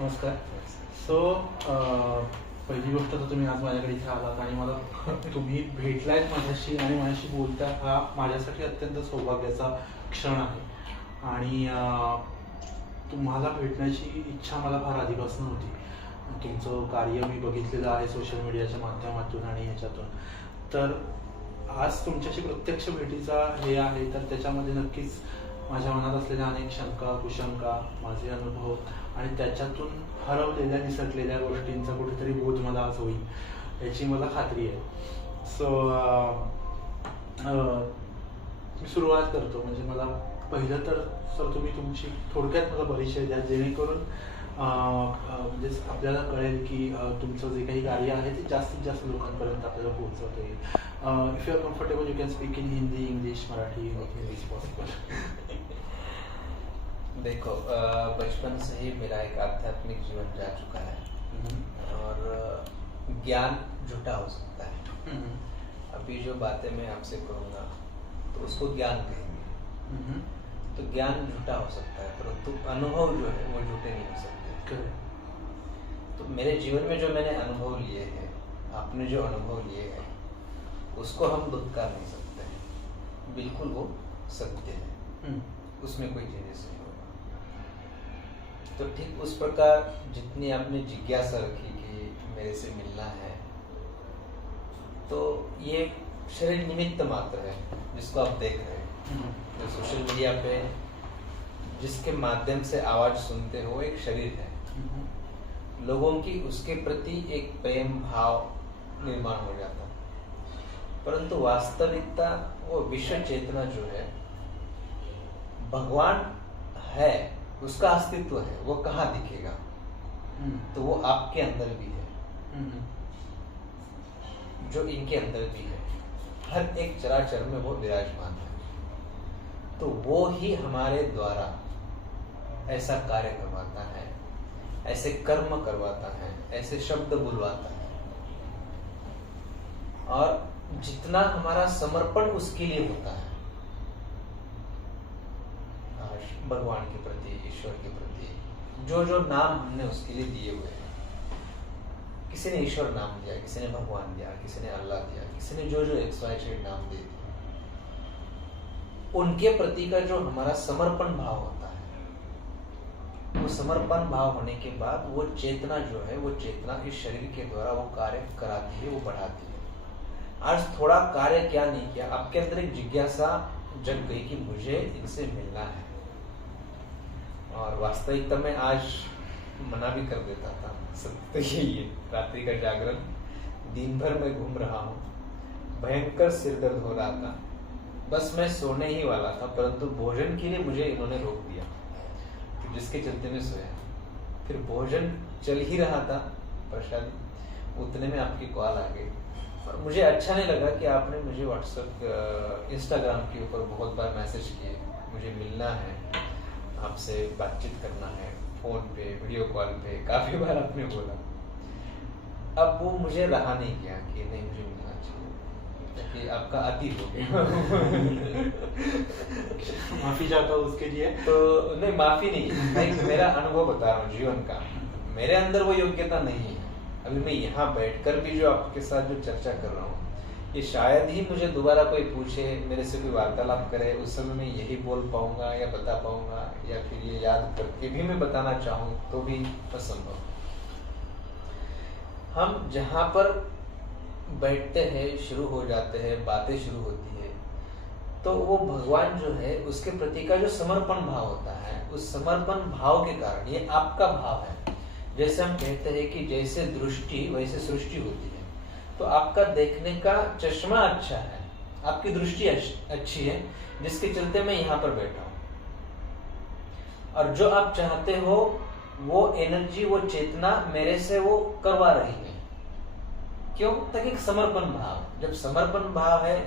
नमस्कार. सो पहिली गोष्ट तर तुम्ही आज माझ्याकडे इथे आलात आणि मला तुम्ही भेटलायत माझ्याशी आणि माझ्याशी बोलता हा माझ्यासाठी अत्यंत सौभाग्याचा क्षण आहे. आणि तुम्हाला भेटण्याची इच्छा मला फार आधीपासून होती. तुमचं कार्य मी बघितलेलं आहे सोशल मीडियाच्या माध्यमातून आणि ह्याच्यातून. तर आज तुमच्याशी प्रत्यक्ष भेटीचा हे आहे तर त्याच्यामध्ये नक्कीच माझ्या मनात असलेल्या अनेक शंका कुशंका, माझे अनुभव आणि त्याच्यातून हरवलेल्या निसटलेल्या गोष्टींचा कुठेतरी बोध मला आज होईल याची मला खात्री आहे. सो मी सुरुवात करतो. म्हणजे मला पहिलं तर सर तुम्ही तुमची थोडक्यात मला परिचय द्या जेणेकरून म्हणजे आपल्याला कळेल की तुमचं जे काही कार्य आहे ते जास्तीत जास्त लोकांपर्यंत आपल्याला पोहोचवता येईल. If you are comfortable you can speak in Hindi, English, Marathi, is possible. देखो, बचपन से ही मेरा एक आध्यात्मिक जीवन जा चुका है और ज्ञान झूठा हो सकता है. अभी जो बातें मैं आपसे करूँगा तो उसको ज्ञान कहेंगे. तो ज्ञान झूठा हो सकता है परंतु अनुभव जो है वो झूठे नहीं हो सकते. तो मेरे जीवन में जो मैंने अनुभव लिए हैं, आपने जो अनुभव लिए हैं, उसको हम धुतकार नहीं सकते. बिल्कुल वो सत्य है. उसमें कोई चेंजेस नहीं होगा. तो ठीक उस प्रकार जितनी आपने जिज्ञासा रखी कि मेरे से मिलना है, तो ये शरीर निमित्त मात्र है जिसको आप देख रहे हैं. जो सोशल मीडिया पे जिसके माध्यम से आवाज सुनते हो एक शरीर है. लोगों की उसके प्रति एक प्रेम भाव निर्माण हो जाता है. परंतु वास्तविकता वो विश्व चेतना जो है, भगवान है, उसका अस्तित्व है, वो कहाँ दिखेगा? तो वो आपके अंदर भी है, जो इनके अंदर भी है. हर एक चराचर में वो विराजमान है. तो वो ही हमारे द्वारा ऐसा कार्य करवाता है, ऐसे कर्म करवाता है, ऐसे शब्द बुलवाता है. और जितना हमारा समर्पण उसके लिए होता है, भगवान के प्रति, ईश्वर के प्रति, जो जो नाम हमने उसके लिए दिए हुए हैं. किसी ने ईश्वर नाम दिया, किसी ने भगवान दिया, किसी ने अल्लाह दिया, किसी ने जो जो XYZ नाम दे दिया. उनके प्रति का जो हमारा समर्पण भाव होता है, वो समर्पण भाव होने के बाद वो चेतना जो है, वो चेतना इस शरीर के द्वारा वो कार्य कराती है, वो बढ़ाती है. आज थोड़ा कार्य क्या नहीं किया, आपके अंदर एक जिज्ञासा जग गई कि मुझे इनसे मिलना है. और वास्तविकता में आज मना भी कर देता था. सत्य यही है. रात्रि का जागरण, दिन भर मैं घूम रहा हूँ, भयंकर सिर दर्द हो रहा था, बस मैं सोने ही वाला था, परंतु भोजन के लिए मुझे इन्होंने रोक दिया, तो जिसके चलते मैं सोया. फिर भोजन चल ही रहा था, प्रसाद, उतने में आपकी कॉल आ गई. और मुझे अच्छा नहीं लगा कि आपने मुझे व्हाट्सएप, इंस्टाग्राम के ऊपर बहुत बार मैसेज किए, मुझे मिलना है, आपसे बातचीत करना है, फोन पे, वीडियो कॉल पे, काफी बार आपने बोला. अब वो मुझे रहा नहीं गया कि नहीं मुझे मिलना चाहिए, कि आपका अति हो गया. माफी चाहता हूँ उसके लिए. तो नहीं, माफी नहीं, मैं मेरा अनुभव बता रहा हूँ जीवन का. मेरे अंदर वो योग्यता नहीं है. अभी मैं यहाँ बैठकर भी जो आपके साथ जो चर्चा कर रहा हूँ, ये शायद ही मुझे दोबारा कोई पूछे, मेरे से कोई वार्तालाप करे, उस समय मैं यही बोल पाऊंगा या बता पाऊंगा, या फिर ये याद करके भी मैं बताना चाहूँ तो भी असंभव. हम जहाँ पर बैठते हैं, शुरू हो जाते हैं, बातें शुरू होती है, तो वो भगवान जो है उसके प्रति का जो समर्पण भाव होता है, उस समर्पण भाव के कारण ये आपका भाव है. जैसे हम कहते हैं कि जैसे दृष्टि वैसे सृष्टि होती है. तो आपका देखने का चश्मा अच्छा है, आपकी दृष्टि अच्छी है, जिसके चलते मैं यहाँ पर बैठा हूँ. और जो आप चाहते हो वो एनर्जी, वो चेतना मेरे से वो करवा रही है. क्यों? ताकि एक समर्पण भाव, जब समर्पण भाव है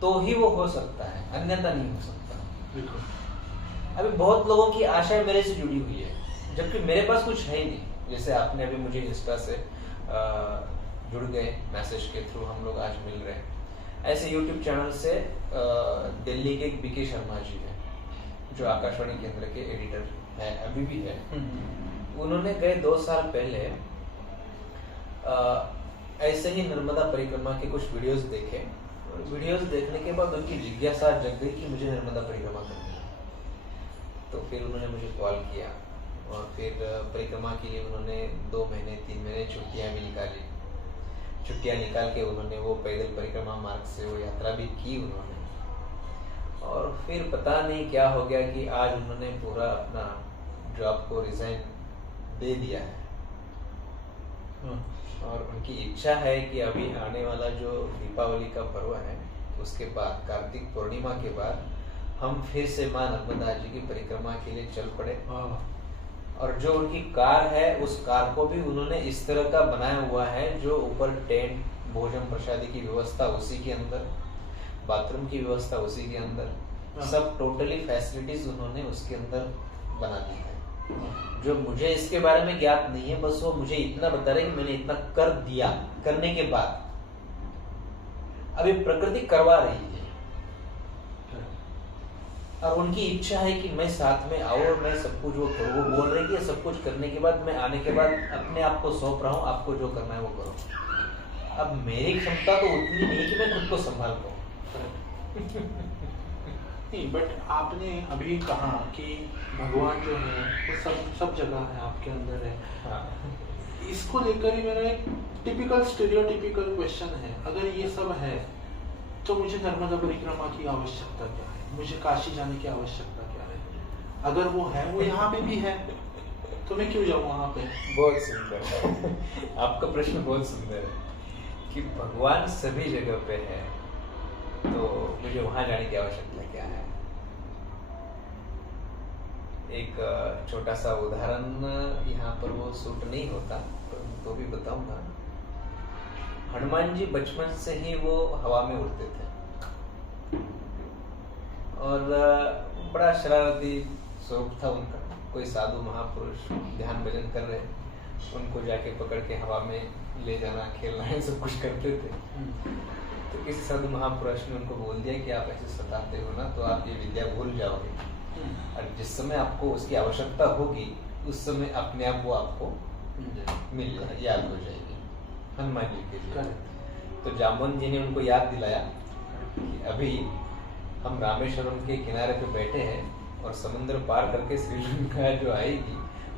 तो ही वो हो सकता है, अन्यथा नहीं हो सकता. बिल्कुल. अभी बहुत लोगों की आशाएं मेरे से जुड़ी हुई है, जबकि मेरे पास कुछ है ही नहीं. जैसे आपने अभी मुझे इंस्टा से जुड़ गए, मैसेज के थ्रू हम लोग आज मिल रहे हैं. ऐसे यूट्यूब चैनल से दिल्ली के BK शर्मा जी हैं, जो आकाशवाणी केंद्र के एडिटर है, अभी भी है। उन्होंने गए 2 साल पहले ऐसे ही नर्मदा परिक्रमा के कुछ वीडियोस देखे। वीडियोस देखने के बाद उनकी जिज्ञासा जग गई कि मुझे नर्मदा परिक्रमा करनी है। तो फिर उन्होंने मुझे कॉल किया और फिर परिक्रमा के लिए उन्होंने 2 महीने 3 महीने छुट्टियां भी निकाली। छुट्टियां निकाल के उन्होंने वो पैदल परिक्रमा मार्ग से वो यात्रा भी की उन्होंने। और फिर पता नहीं क्या हो गया कि आज उन्होंने पूरा अपना जॉब को रिजाइन दे दिया है। और उनकी इच्छा है कि अभी आने वाला जो दीपावली का पर्व है उसके बाद, कार्तिक पूर्णिमा के बाद हम फिर से माँ नर्मदा जी की परिक्रमा के लिए चल पड़े। और जो उनकी कार है उस कार को भी उन्होंने इस तरह का बनाया हुआ है जो ऊपर टेंट, भोजन प्रसादी की व्यवस्था उसी के अंदर, बाथरूम की व्यवस्था उसी के अंदर, सब टोटली फैसिलिटीज उन्होंने उसके अंदर बना दी है। जो मुझे इसके बारे में ज्ञात नहीं है, बस वो मुझे इतना बता रहे कि मैंने इतना कर दिया। करने के बाद अभी प्रकृति करवा रही है और उनकी इच्छा है कि मैं साथ में आऊं और मैं सब कुछ वो करूं। वो बोल रहे कि सब कुछ करने के बाद मैं आने के बाद अपने आप को सौंप रहा हूं, आपको जो करना है वो करो। अब मेरी क्षमता तो उतनी नहीं कि मैं खुद को संभाल पाऊं। नहीं, बट आपने अभी कहा कि भगवान जो है वो सब जगह है, आपके अंदर है। हाँ। इसको लेकर ही मेरा एक टिपिकल स्टीरियोटिपिकल क्वेश्चन है, अगर ये सब है तो मुझे नर्मदा परिक्रमा की आवश्यकता क्या है? मुझे काशी जाने की आवश्यकता क्या है? अगर वो है, वो यहाँ पे भी है, तो मैं क्यों जाऊँ वहाँ पे? बहुत सुंदर। आपका प्रश्न बहुत सुंदर है कि भगवान सभी जगह पे है तो मुझे वहां जाने की आवश्यकता क्या है। एक छोटा सा उदाहरण यहाँ पर वो सूट नहीं होता तो भी बताऊंगा। हनुमान जी बचपन से ही वो हवा में उड़ते थे और बड़ा शरारती स्वरूप था उनका। कोई साधु महापुरुष ध्यान भजन कर रहे, उनको जाके पकड़ के हवा में ले जाना, खेलना, ये सब कुछ करते थे। तो किसी साधु महापुरुष ने उनको बोल दिया कि आप ऐसे सताते हो ना तो आप ये विद्या भूल जाओगे और जिस समय आपको उसकी आवश्यकता होगी उस समय अपने आप वो आपको मिल जाए, याद हो जाएगी। हनुमान जी के लिए तो जाम्बवन जी ने उनको याद दिलाया कि अभी हम रामेश्वरम के किनारे पे बैठे हैं और समुद्र पार करके श्रीलंका जो आएगी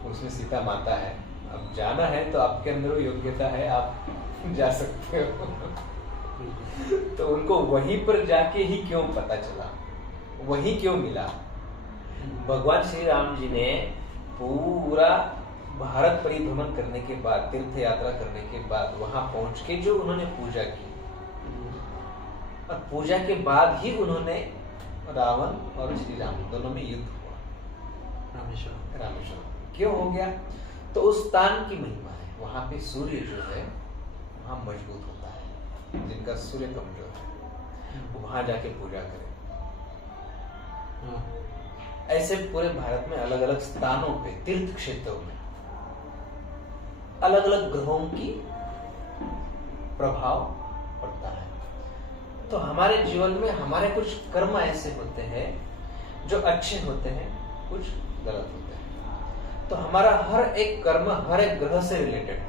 उसमें सीता माता है। अब जाना है तो आपके अंदर वो योग्यता है, आप जा सकते हो। तो उनको वहीं पर जाके ही क्यों पता चला, वहीं क्यों मिला? भगवान श्री राम जी ने पूरा भारत परिभ्रमण करने के बाद, तीर्थ यात्रा करने के बाद वहां पहुंच के जो उन्होंने पूजा की और पूजा के बाद ही उन्होंने रावण और श्री राम दोनों में युद्ध हुआ। रामेश्वरम क्यों हो गया? तो उस स्थान की महिमा है। वहां पे सूर्य जो है वहां मजबूत होता है, जिनका सूर्य कमजोर है वो वहां जाके पूजा करें। ऐसे पूरे भारत में अलग अलग स्थानों पे, तीर्थ क्षेत्रों में अलग अलग ग्रहों की प्रभाव पड़ता है। तो हमारे जीवन में हमारे कुछ कर्म ऐसे होते हैं जो अच्छे होते हैं, कुछ गलत होते हैं। तो हमारा हर एक कर्म हर एक ग्रह से रिलेटेड है।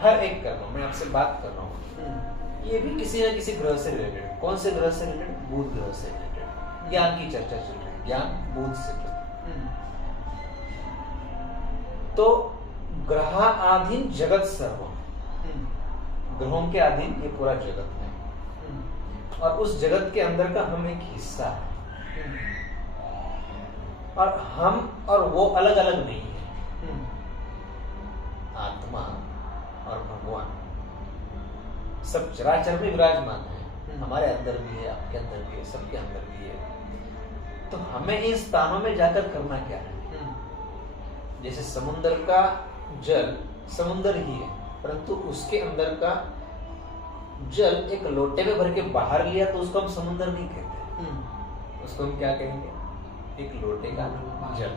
हर एक कर्म, मैं आपसे बात कर रहा हूँ, ये भी किसी न किसी ग्रह से रिलेटेड है। कौन से ग्रह से रिलेटेड? बुध ग्रह से रिलेटेड। ज्ञान की चर्चा चल रही है, ज्ञान बुध से। तो ग्रहाधीन जगत सर्वम, ग्रहों के अधीन ये पूरा जगत है और उस जगत के अंदर का हम एक हिस्सा है और हम और वो अलग अलग नहीं है। आत्मा और भगवान सब चराचर में विराजमान है, हमारे अंदर भी है, आपके अंदर भी है, सबके अंदर भी है। तो हमें इन स्थानों में जाकर करना क्या है? जैसे समुद्र का जल समुद्र ही है, परंतु उसके अंदर का जल एक लोटे में भर के बाहर लिया तो उसको हम समुद्र नहीं कहते। उसको हम क्या कहेंगे? एक लोटे का जल,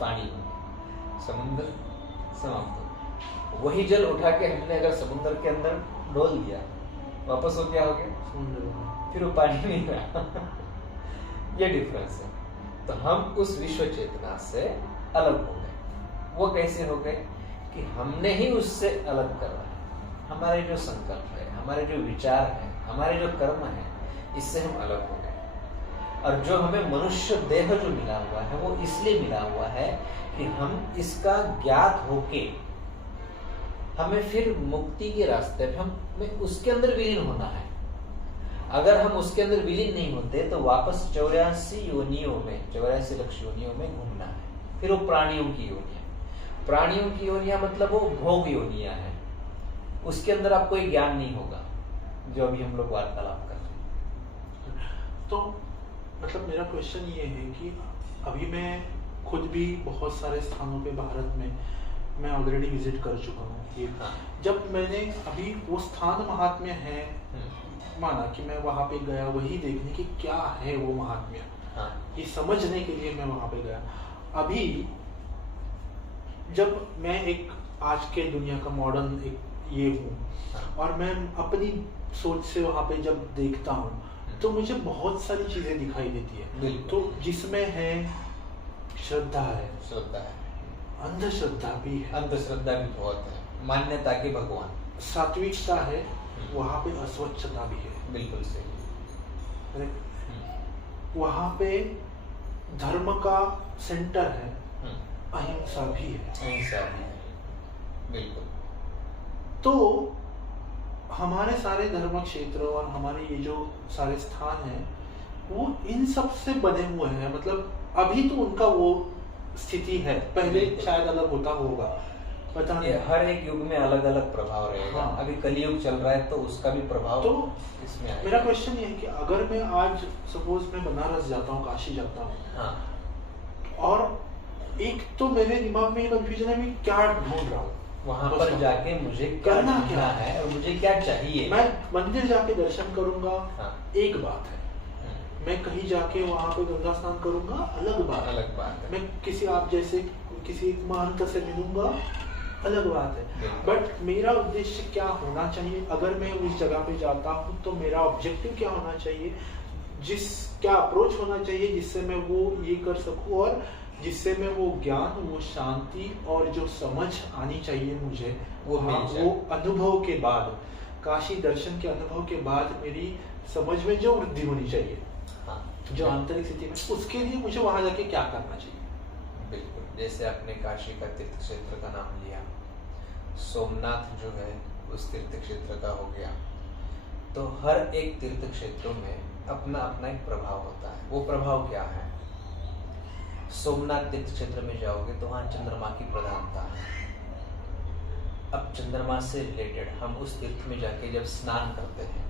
पानी। समुद्र समाप्त। वही जल उठा के हमने अगर समुद्र के अंदर डोल दिया, वापस वो क्या हो गया? फिर वो पानी नहीं रहा। ये डिफरेंस है। तो हम उस विश्व चेतना से अलग हो गए। वो कैसे हो गए कि हमने ही उससे अलग कर रहे हैं। हमारे जो संकल्प है, हमारे जो विचार है, हमारे जो कर्म है, इससे हम अलग हो गए। और जो हमें मनुष्य देह जो मिला हुआ है वो इसलिए मिला हुआ है कि हम इसका ज्ञात होके हमें फिर मुक्ति के रास्ते पे हमें उसके अंदर विलीन होना है। अगर हम उसके अंदर विलीन नहीं होते तो वापस 84 योनियों में, 84 लक्ष योनियों में घूमना है। फिर वो प्राणियों की योनियां, प्राणियों की योनियां मतलब वो भोग योनियां हैं। उसके अंदर आपको कोई ज्ञान नहीं होगा जो अभी हम लोग वार्तालाप कर रहे हैं। तो मतलब मेरा क्वेश्चन ये है कि अभी मैं खुद भी बहुत सारे स्थानों पे भारत में मैं ऑलरेडी विजिट कर चुका हूँ। हाँ। जब मैंने अभी वो स्थान महात्म्य है, माना कि मैं वहां पे गया वही देखने की क्या है वो महात्म्य, हाँ। ये समझने के लिए मैं वहां पे गया। अभी जब मैं एक आज के दुनिया का मॉडर्न एक ये हूँ, हाँ। और मैं अपनी सोच से वहां पे जब देखता हूँ तो मुझे बहुत सारी चीजें दिखाई देती है। तो जिसमें है श्रद्धा है, श्रद्धा है, अंधश्रद्धा भी है, अंधश्रद्धा भी बहुत है, मान्यता के भगवान, सात्विकता है, वहां पे अस्वच्छता भी है। बिल्कुल सही। वहां पे धर्म का सेंटर है, अहिंसा भी है, अहिंसा भी है, बिल्कुल। तो हमारे सारे धर्म क्षेत्र और हमारे ये जो सारे स्थान हैं वो इन सब से बने हुए हैं। मतलब अभी तो उनका वो स्थिति है, पहले शायद अलग होता होगा, पता नहीं। हर एक युग में अलग अलग प्रभाव रहेगा। हाँ। अभी कलयुग चल रहा है तो उसका भी प्रभाव तो इसमें आएगा। मेरा क्वेश्चन ये है कि अगर मैं आज सपोज मैं बनारस जाता हूँ, काशी जाता हूँ, हाँ। और एक तो मेरे दिमाग में ये कंफ्यूजन है मैं क्या ढूंढ रहा हूँ वहां पर जाके मुझे करना क्या क्या है और मुझे क्या चाहिए। मैं मंदिर जाके दर्शन करूंगा, हाँ। एक बात है। मैं कहीं जाके वहां पे गंगा स्नान करूंगा, अलग बात है। मैं किसी आप जैसे किसी महंत से मिलूंगा, अलग बात है। बट मेरा उद्देश्य क्या होना चाहिए? अगर मैं उस जगह पे जाता हूँ तो मेरा ऑब्जेक्टिव क्या होना चाहिए, क्या अप्रोच होना चाहिए जिससे मैं वो ये कर सकूं और जिससे मैं वो ज्ञान, वो शांति और जो समझ आनी चाहिए मुझे वो अनुभव के बाद, काशी दर्शन के अनुभव के बाद मेरी समझ में जो वृद्धि होनी चाहिए, हाँ। जो आंतरिक स्थिति में, उसके लिए मुझे वहां जाके क्या करना चाहिए? बिल्कुल, जैसे आपने काशी का तीर्थ क्षेत्र का नाम लिया, सोमनाथ जो है उस तीर्थ क्षेत्र का हो गया। तो हर एक तीर्थ क्षेत्रों में अपना अपना एक प्रभाव होता है। वो प्रभाव क्या है? सोमनाथ तीर्थ क्षेत्र में जाओगे तो वहां चंद्रमा की प्रधानता है। अब चंद्रमा से रिलेटेड हम उस तीर्थ में जाके जब स्नान करते हैं,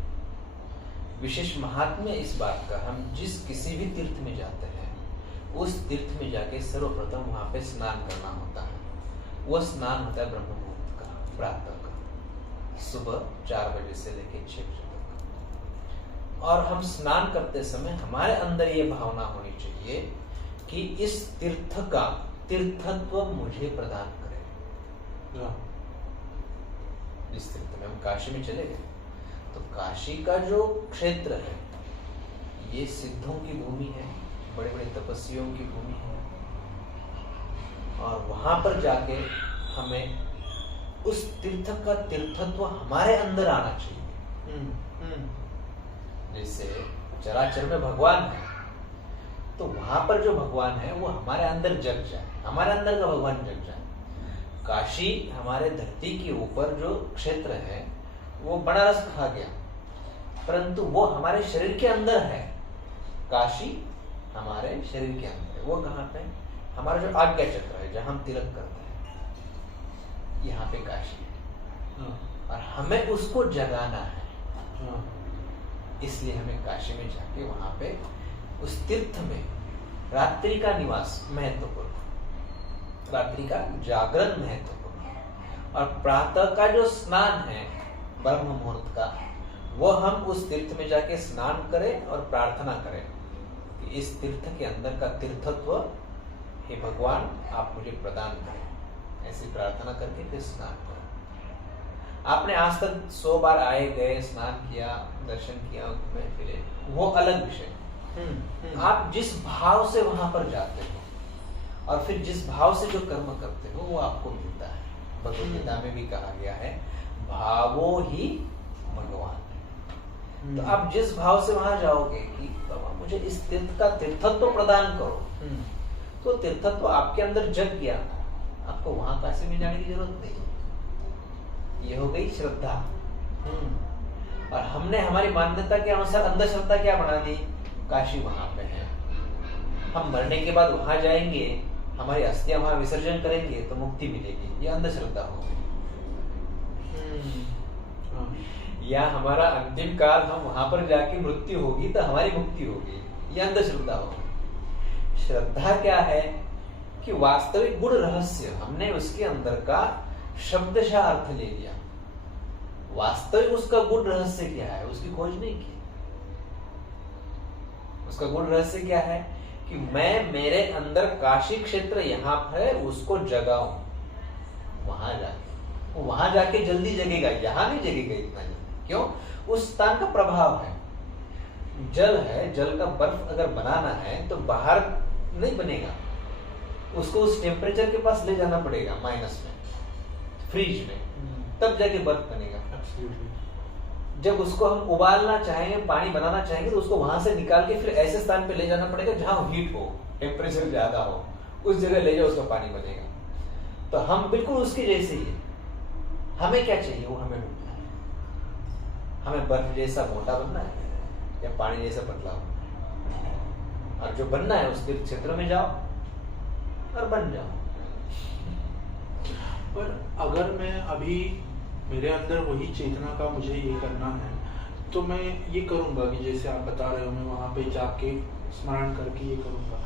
विशेष महात्म्य इस बात का, हम जिस किसी भी तीर्थ में जाते हैं उस तीर्थ में जाके सर्वप्रथम वहां पे स्नान करना होता है। वह स्नान होता है ब्रह्म मुहूर्त का, प्रातः का, सुबह 4 बजे से लेकर 6 बजे तक। और हम स्नान करते समय हमारे अंदर ये भावना होनी चाहिए कि इस तीर्थ का तीर्थत्व मुझे प्रदान करे। इस तीर्थ में हम काशी में चले गए तो काशी का जो क्षेत्र है ये सिद्धों की भूमि है, बड़े बड़े तपस्वियों की भूमि है। और वहां पर जाके हमें उस तीर्थ का तीर्थत्व हमारे अंदर आना चाहिए। जैसे चराचर में भगवान है तो वहां पर जो भगवान है वो हमारे अंदर जग जाए, हमारे अंदर का भगवान जग जाए। काशी हमारे धरती के ऊपर जो क्षेत्र है वो बनारस कहा गया, परंतु वो हमारे शरीर के अंदर है। काशी हमारे शरीर के अंदर है। वो कहाँ पे? हमारा जो आज्ञा चक्र है, जहां हम तिलक करते हैं, यहाँ पे काशी है। और हमें उसको जगाना है, इसलिए हमें काशी में जाके वहां पे उस तीर्थ में रात्रि का निवास महत्वपूर्ण, रात्रि का जागरण महत्वपूर्ण, और प्रातः का जो स्नान है ब्रह्म मुहूर्त का, वो हम उस तीर्थ में जाके स्नान करें और प्रार्थना करें कि इस तीर्थ के अंदर का तीर्थत्व हे भगवान आप मुझे प्रदान करें। ऐसी प्रार्थना करके फिर स्नान करें। आपने आज तक 100 बार आए गए, स्नान किया, दर्शन किया, घूमे फिरे, वो अलग विषय। आप जिस भाव से वहां पर जाते हो और फिर जिस भाव से जो कर्म करते हो वो आपको मिलता है। भगवद गीता में भी कहा गया है भावो ही भगवान है। तो आप जिस भाव से वहां जाओगे कि बाबा मुझे इस तीर्थ का तीर्थत्व प्रदान करो, तो तीर्थत्व आपके अंदर जग गया, आपको वहां काशी में जाने की जरूरत नहीं। ये हो गई श्रद्धा। और हमने हमारी मान्यता के अनुसार अंधश्रद्धा क्या बना दी, काशी वहां पे है, हम मरने के बाद वहां जाएंगे, हमारी अस्थियां वहां विसर्जन करेंगे तो मुक्ति मिलेगी, ये अंधश्रद्धा हो गई। या हमारा अंतिम काल हम वहां पर जाके मृत्यु होगी तो हमारी मुक्ति होगी, ये अंधश्रद्धा हो गई। श्रद्धा क्या है कि वास्तविक गुण रहस्य हमने उसके अंदर का शब्दशः अर्थ ले लिया, वास्तविक उसका गुण रहस्य क्या है उसकी खोज नहीं की। उसका गुण रहस्य क्या है कि मैं मेरे अंदर काशी क्षेत्र यहां पर है उसको जगाऊं, वहां जाके जल्दी जगेगा, यहां नहीं जगेगा इतना जल्दी। क्यों? उस स्थान का प्रभाव है, जल है, जल का बर्फ अगर बनाना है तो बाहर नहीं बनेगा, उसको उस टेम्परेचर के पास ले जाना पड़ेगा, माइनस में, फ्रीज में, तब जाके बर्फ बनेगा। जब उसको हम उबालना चाहेंगे, पानी बनाना चाहेंगे तो उसको वहां से निकाल के फिर ऐसे स्थान पे ले जाना पड़ेगा जहां हीट हो, टेम्परेचर ज्यादा हो, उस जगह ले जाओ उसका पानी बनेगा। तो हम बिल्कुल उसके जैसे ही है। हमें क्या चाहिए, वो हमें मिलना है। हमें बर्फ जैसा मोटा बनना है या पानी जैसा पतला बनना है, और जो बनना है उसके क्षेत्र में जाओ और बन जाओ। पर अगर मैं अभी मेरे अंदर वही चेतना का मुझे ये करना है तो मैं ये करूँगा कि जैसे आप बता रहे हो मैं वहाँ पे जाके स्मरण करके ये करूँगा।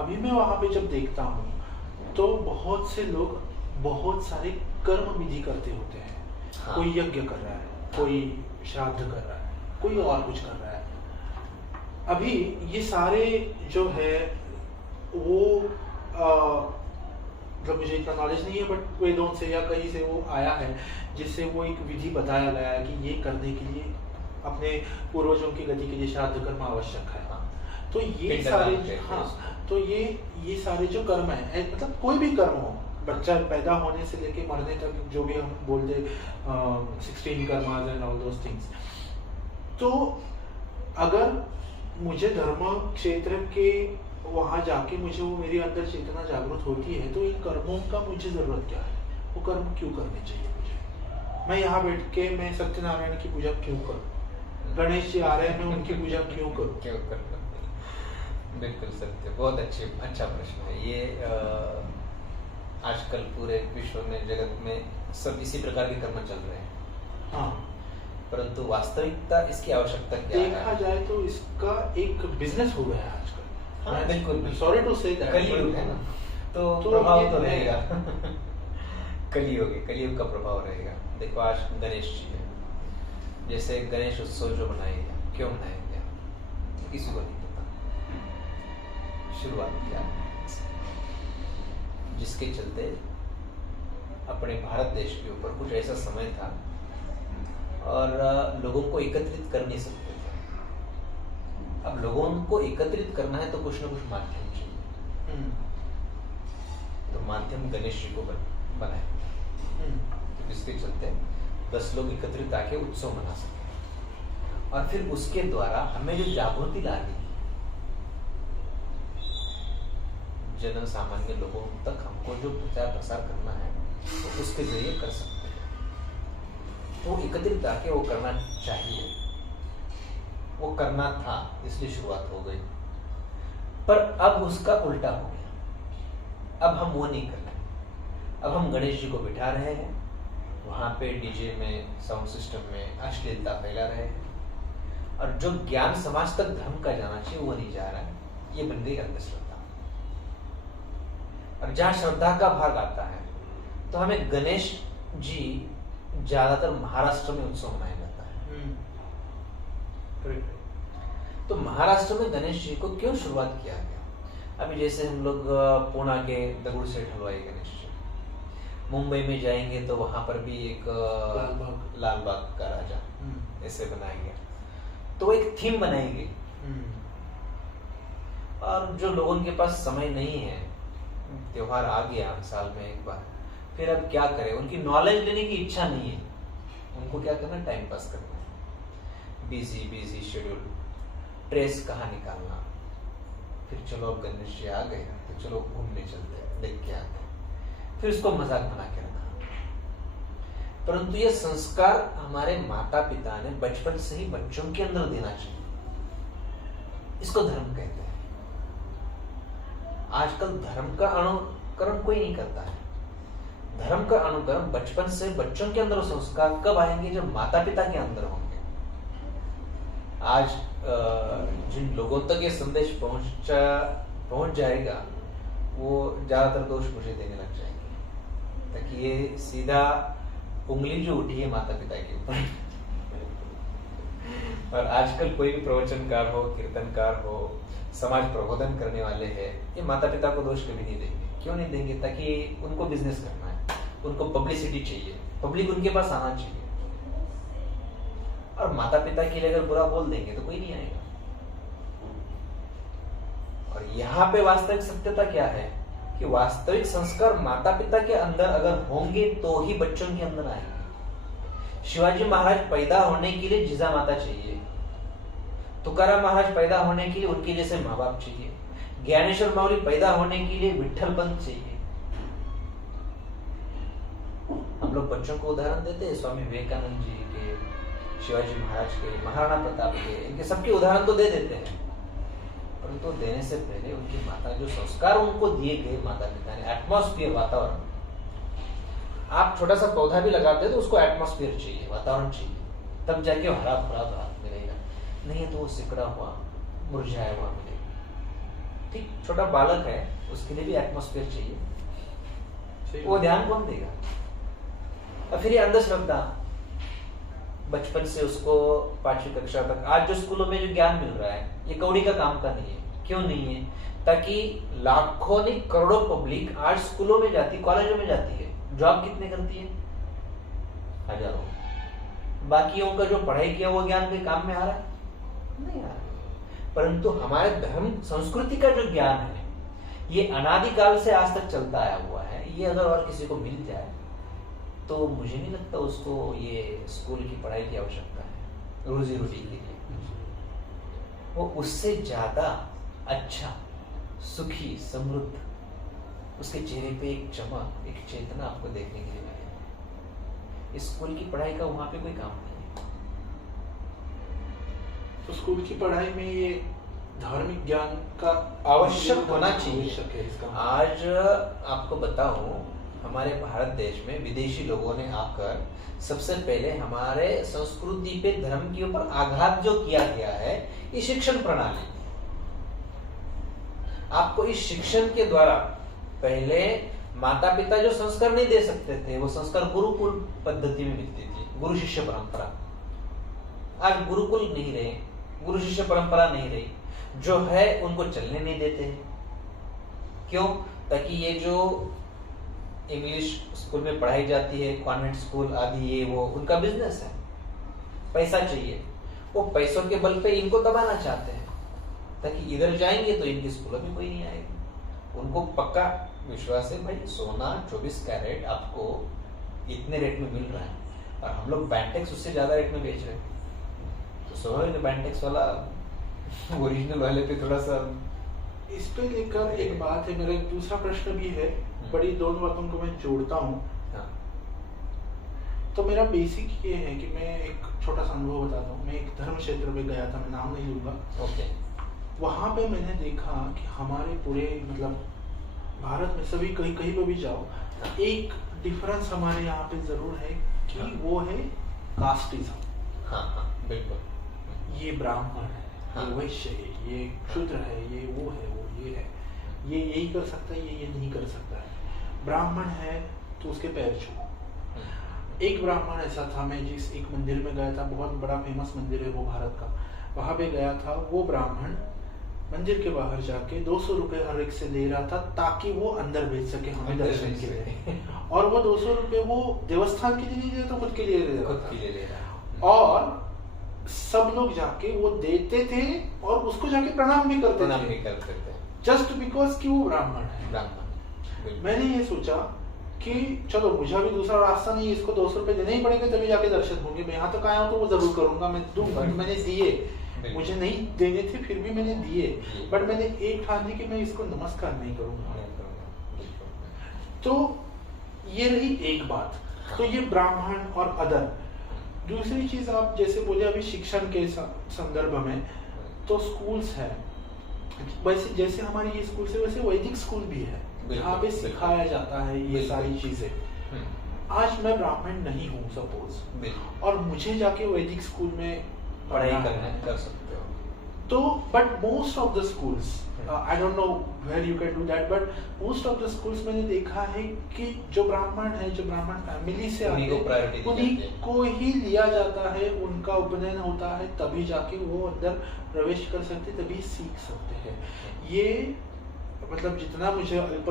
अभी मैं वहाँ पे जब देखता हूँ तो बहुत से लोग बहुत सारे कर्म विधि करते होते हैं। हाँ। कोई यज्ञ कर रहा है, कोई श्राद्ध कर रहा है, कोई और कुछ कर रहा है। अभी ये सारे जो है वो मतलब मुझे इतना नॉलेज नहीं है, बट वेदों से या कहीं से वो आया है जिससे वो एक विधि बताया गया है कि ये करने के लिए अपने पूर्वजों की गति के लिए श्राद्ध कर्म आवश्यक है। तो ये सारे, हाँ, तो ये सारे जो कर्म है, मतलब कोई भी कर्म हो, बच्चा पैदा होने से लेके मरने तक जो भी हम बोलते 16 karmas and all those things. तो अगर मुझे धर्म क्षेत्र के वहां जाके मुझे वो मेरे अंदर चेतना जागृत होती है तो इन कर्मों का मुझे जरूरत क्या है, वो कर्म क्यों करने चाहिए मुझे। मैं यहाँ बैठ के मैं सत्यनारायण की पूजा क्यों करूँ, गणेश जी आ रहे हैं मैं उनकी पूजा क्यों करूँ। बिल्कुल सत्य, बहुत अच्छा प्रश्न है ये। आजकल पूरे विश्व में, जगत में सब इसी प्रकार के कर्म चल रहे हैं। हाँ, परंतु वास्तविकता इसकी आवश्यकता क्या है? देखा जाए तो इसका एक बिजनेस हो गया है आजकल। हाँ, बिल्कुल। सॉरी टू से दैट, कलयुग है ना, तो प्रभाव तो रहेगा। कलयुग का प्रभाव रहेगा। देखो आज गणेश जी है, जैसे गणेश उत्सव जो मनाया गया, क्यों मनाया गया किसी को नहीं पता, शुरुआत क्या है, जिसके चलते अपने भारत देश के ऊपर कुछ ऐसा समय था और लोगों को एकत्रित कर नहीं सकते थे। अब लोगों को एकत्रित करना है तो कुछ ना कुछ माध्यम चाहिए, तो माध्यम गणेश जी को बनाए, जिसके चलते 10 लोग एकत्रित आके उत्सव मना सके। और फिर उसके द्वारा हमें जो जागृति लानी है, जन सामान्य लोगों तक हमको जो प्रचार प्रसार करना है तो उसके जरिए कर सकते हैं। तो एकत्रित आके वो करना चाहिए, वो करना था, इसलिए शुरुआत हो गई। पर अब उसका उल्टा हो गया, अब हम वो नहीं कर रहे। अब हम गणेश जी को बिठा रहे हैं, वहां पे डीजे में, साउंड सिस्टम में अश्लीलता फैला रहे हैं, और जो ज्ञान समाज तक धर्म का जाना चाहिए वो नहीं जा रहा है। ये बन गई अंधश्रद्धा। और जहां श्रद्धा का भाग आता है तो हमें गणेश जी ज्यादातर महाराष्ट्र में उत्सव मनाया जाता है। तो महाराष्ट्र में गणेश जी को क्यों शुरुआत किया गया? अभी जैसे हम लोग पुणे के दगुड़ से हलवाई गणेश जी, मुंबई में जाएंगे तो वहां पर भी एक लालबाग का राजा ऐसे बनाया गया, तो एक थीम बनाई गई और जो लोगों के पास समय नहीं है, त्योहार आ गया साल में एक बार, फिर अब क्या करें, उनकी नॉलेज लेने की इच्छा नहीं है, उनको क्या करना, टाइम पास करना है, बिजी शेड्यूल, ट्रेस कहाँ निकालना, फिर चलो अब गणेश जी आ गए तो चलो घूमने चलते हैं, देख के आते हैं, फिर उसको मजाक बना के रखा। परंतु ये संस्कार हमारे माता पिता ने बचपन से ही बच्चों के अंदर देना चाहिए, इसको धर्म कहते हैं। आजकल धर्म का अनुकरण कोई नहीं करता है। धर्म का अनुकरण बचपन से बच्चों के अंदर संस्कार कब आएंगे, जब माता पिता के अंदर होंगे। आज जिन लोगों तक ये संदेश पहुंच जाएगा, वो ज्यादातर दोष मुझे देने लग जाएंगे, ताकि ये सीधा उंगली जो उठी है माता पिता के ऊपर। और आजकल कोई भी प्रवचनकार हो, कीर्तनकार हो, समाज प्रबोधन करने वाले हैं, ये माता पिता को दोष कभी नहीं देंगे। क्यों नहीं देंगे? ताकि उनको बिजनेस करना है, उनको पब्लिसिटी चाहिए, पब्लिक उनके पास आना चाहिए। और माता पिता के लिए अगर बुरा बोल देंगे तो कोई नहीं आएगा। और यहाँ पे वास्तविक सत्यता क्या है कि वास्तविक संस्कार माता पिता के अंदर अगर होंगे तो ही बच्चों के अंदर आएंगे। शिवाजी महाराज पैदा होने के लिए जिजा माता चाहिए, तुकाराम महाराज पैदा होने के लिए उनके जैसे माँ बाप चाहिए, ज्ञानेश्वर माउली पैदा होने के लिए विठल पंत चाहिए। हम लोग बच्चों को उदाहरण देते हैं स्वामी विवेकानंद जी के, शिवाजी महाराज के, महाराणा प्रताप के, इनके सबके उदाहरण तो दे देते हैं, परंतु देने से पहले उनकी माता, जो संस्कार उनको दिए गए माता पिता ने, एटमॉस्फेयर, वातावरण। आप छोटा सा पौधा भी लगाते हैं तो उसको एटमॉस्फेयर चाहिए, वातावरण चाहिए, तब जाके हरा भरा हाथ मिलेगा, नहीं तो वो सिकड़ा हुआ, मुरझाया हुआ मिलेगा। ठीक, छोटा बालक है, उसके लिए भी एटमॉस्फेयर चाहिए, वो ध्यान कौन देगा? और फिर ये अंधश्रद्धा, बचपन से उसको 5वीं कक्षा तक, आज जो स्कूलों में जो ज्ञान मिल रहा है, ये कौड़ी का काम का नहीं है। क्यों नहीं है? ताकि लाखों नहीं करोड़ों पब्लिक आज स्कूलों में जाती, कॉलेजों में जाती है, जॉब कितने करती है? हजारों। बाकियों का जो पढ़ाई किया वो ज्ञान के काम में आ रहा है? नहीं आ रहा। परंतु हमारे धर्म संस्कृति का जो ज्ञान है, ये अनादिकाल से आज तक चलता आया हुआ है। ये अगर और किसी को मिल जाए तो मुझे नहीं लगता उसको ये स्कूल की पढ़ाई की आवश्यकता है रोजी रोटी के लिए। वो उससे ज्यादा अच्छा, सुखी, समृद्ध, उसके चेहरे पे एक चमक, एक चेतना आपको देखने के लिए मिलेगी। स्कूल की पढ़ाई का वहां पे कोई काम नहीं है। तो स्कूल की पढ़ाई में ये धार्मिक ज्ञान का आवश्यक होना चाहिए। आवश्यक है इसका। आज आपको बताऊं, हमारे भारत देश में विदेशी लोगों ने आकर सबसे पहले हमारे संस्कृति पे, धर्म के ऊपर आघात जो किया गया है, ये शिक्षण प्रणाली। आपको इस शिक्षण के द्वारा पहले माता पिता जो संस्कार नहीं दे सकते थे, वो संस्कार गुरुकुल पद्धति में मिलती थी, गुरु शिष्य परंपरा। आज गुरुकुल नहीं रहे, गुरु शिष्य परंपरा नहीं रही, जो है उनको चलने नहीं देते हैं। क्यों? ताकि ये जो इंग्लिश स्कूल में पढ़ाई जाती है, कॉन्वेंट स्कूल आदि, ये वो उनका बिजनेस है, पैसा चाहिए। वो पैसों के बल पे इनको दबाना चाहते हैं, ताकि इधर जाएंगे तो इनके स्कूलों में कोई नहीं आएगा। उनको पक्का विश्वास है, भाई सोना 24 कैरेट आपको इतने रेट में मिल रहा है, और हम लोग बैंटेक्स उससे ज्यादा रेट में बेच रहे हैं। तो स्वाभाविक बैंटेक्स वाला ओरिजिनल वाले पे थोड़ा सा। इस पे लेकर एक बात है, मेरा एक दूसरा प्रश्न भी है, बड़ी दोनों बातों को मैं जोड़ता हूँ। हाँ। तो मेरा बेसिक ये है कि मैं एक छोटा सा अनुभव बताता हूँ। मैं एक धर्म क्षेत्र में गया था, मैं नाम नहीं लूंगा। ओके। वहां पे मैंने देखा कि हमारे पूरे मतलब भारत में सभी कहीं कहीं पे भी जाओ, एक डिफरेंस हमारे यहाँ पे जरूर है कि हाँ। वो है कास्टिज्म। हाँ हाँ बिल्कुल। ये ब्राह्मण है, हाँ। ये वैश्य है, ये शूद्र है, ये वो है, वो ये है, ये यही कर सकता है, ये नहीं कर सकता है। ब्राह्मण है तो उसके पैर छू। एक ब्राह्मण ऐसा था, मैं जिस एक मंदिर में गया था, बहुत बड़ा फेमस मंदिर है वो भारत का, वहां पे गया था। वो ब्राह्मण मंदिर के बाहर जाके 200 रुपए हर एक से ले रहा था, ताकि वो अंदर भेज सके हमें दर्शन के लिए। और वो 200 रुपए वो देवस्थान के लिए नहीं दे रहा था, खुद के लिए ले रहा था। और सब लोग जाके वो देते थे और उसको जाके प्रणाम भी करते थे। जस्ट बिकॉज कि वो ब्राह्मण है। ब्राह्मण। मैंने ये सोचा कि चलो मुझे अभी दूसरा रास्ता नहीं है, इसको 200 रुपए देने ही पड़ेंगे तभी जाके दर्शन होंगे। मैं यहाँ तक आया हूँ तो वो जरूर करूंगा, मैं दूंगा। मैंने दिए, मुझे नहीं देने थे फिर भी मैंने दिए, बट मैंने एक ठान ली कि मैं इसको नमस्कार नहीं करूंगा। तो ये रही एक बात। तो ये ब्राह्मण और अदर। दूसरी चीज आप जैसे बोले अभी शिक्षण के संदर्भ में, तो स्कूल्स है वैसे, जैसे हमारे ये स्कूल से वैसे वैदिक स्कूल भी है जहाँ पे सिखाया जाता है ये सारी चीजें। आज मैं ब्राह्मण नहीं हूँ सपोज, और मुझे जाके वैदिक स्कूल में पढ़ाई करना कर सकते हो, तो but most of the schools, I don't know where you can do that, but most of the schools मैंने देखा है कि जो ब्राह्मण है, जो ब्राह्मण फैमिली से आते हैं उन्हीं को ही लिया जाता है, उनका उपनयन होता है, तभी जाके वो अंदर प्रवेश कर सकते, तभी सीख सकते हैं। ये मतलब जितना मुझे अल्प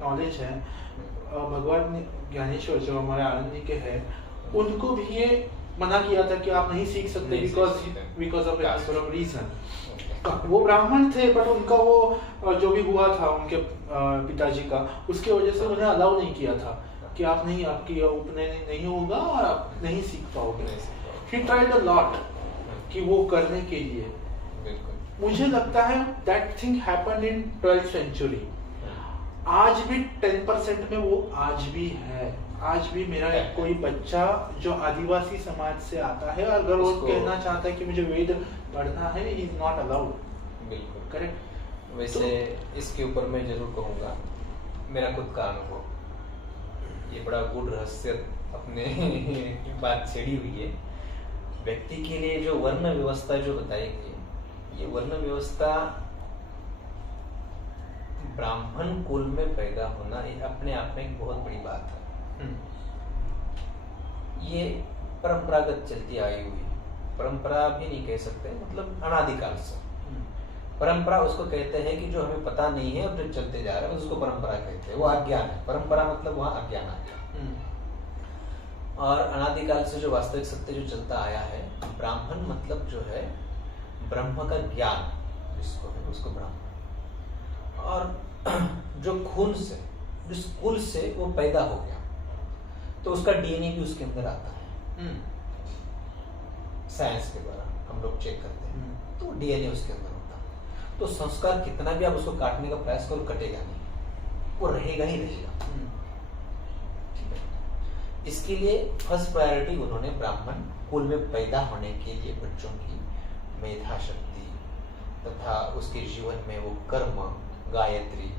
नॉलेज है, भगवान ज्ञानेश्वर जो हमारे आनंदी के हैं, उनको भी ये मना किया था कि आप नहीं सीख सकते बिकॉज ऑफ रीजन। वो ब्राह्मण थे बट उनका वो जो भी हुआ था उनके पिताजी का, उसके वजह से उन्हें अलाउ नहीं किया था कि आप नहीं, आपकी उपनयन नहीं होगा और आप नहीं सीख पाओगे। ही ट्राइड अ लॉट कि वो करने के लिए। मुझे लगता है that thing happened in 12th century. आज भी 10% में वो आज भी है। आज भी मेरा कोई बच्चा जो आदिवासी समाज से आता है, अगर वो कहना चाहता है कि मुझे वेद पढ़ना है, ही इज नॉट अलाउड। बिल्कुल करेक्ट। वैसे इसके ऊपर मैं जरूर कहूँगा, मेरा खुद का अनुभव, ये बड़ा गूढ़ रहस्य अपने बात छेड़ी हुई है। व्यक्ति के लिए जो वर्ण व्यवस्था जो बताई गई, ये वर्ण व्यवस्था ब्राह्मण कुल में पैदा होना ये अपने आप में एक बहुत बड़ी बात है। ये परंपरागत चलती आई हुई, परंपरा भी नहीं कह सकते, मतलब अनादिकाल से परंपरा उसको कहते हैं कि जो हमें पता नहीं है और जो चलते जा रहे हैं उसको परंपरा कहते हैं। वो अज्ञान है, परंपरा मतलब वहाँ अज्ञान आ गया। और अनादिकाल से जो वास्तविक सत्य जो चलता आया है, ब्राह्मण मतलब जो है ब्रह्म का ज्ञान जिसको है उसको ब्राह्मण। और जो खून से, जिस कुल से वो पैदा हो गया, तो उसका डीएनए भी उसके अंदर आता है। साइंस के द्वारा हम लोग चेक करते हैं, तो डीएनए उसके अंदर होता है। तो संस्कार कितना भी आप उसको काटने का प्रयास करो, कटेगा नहीं, वो रहेगा ही रहेगा। ठीक है। इसके लिए फर्स्ट प्रायोरिटी उन्होंने ब्राह्मण कुल में पैदा होने के लिए बच्चों की मेधा शक्ति तथा उसके जीवन में वो कर्म, गायत्री,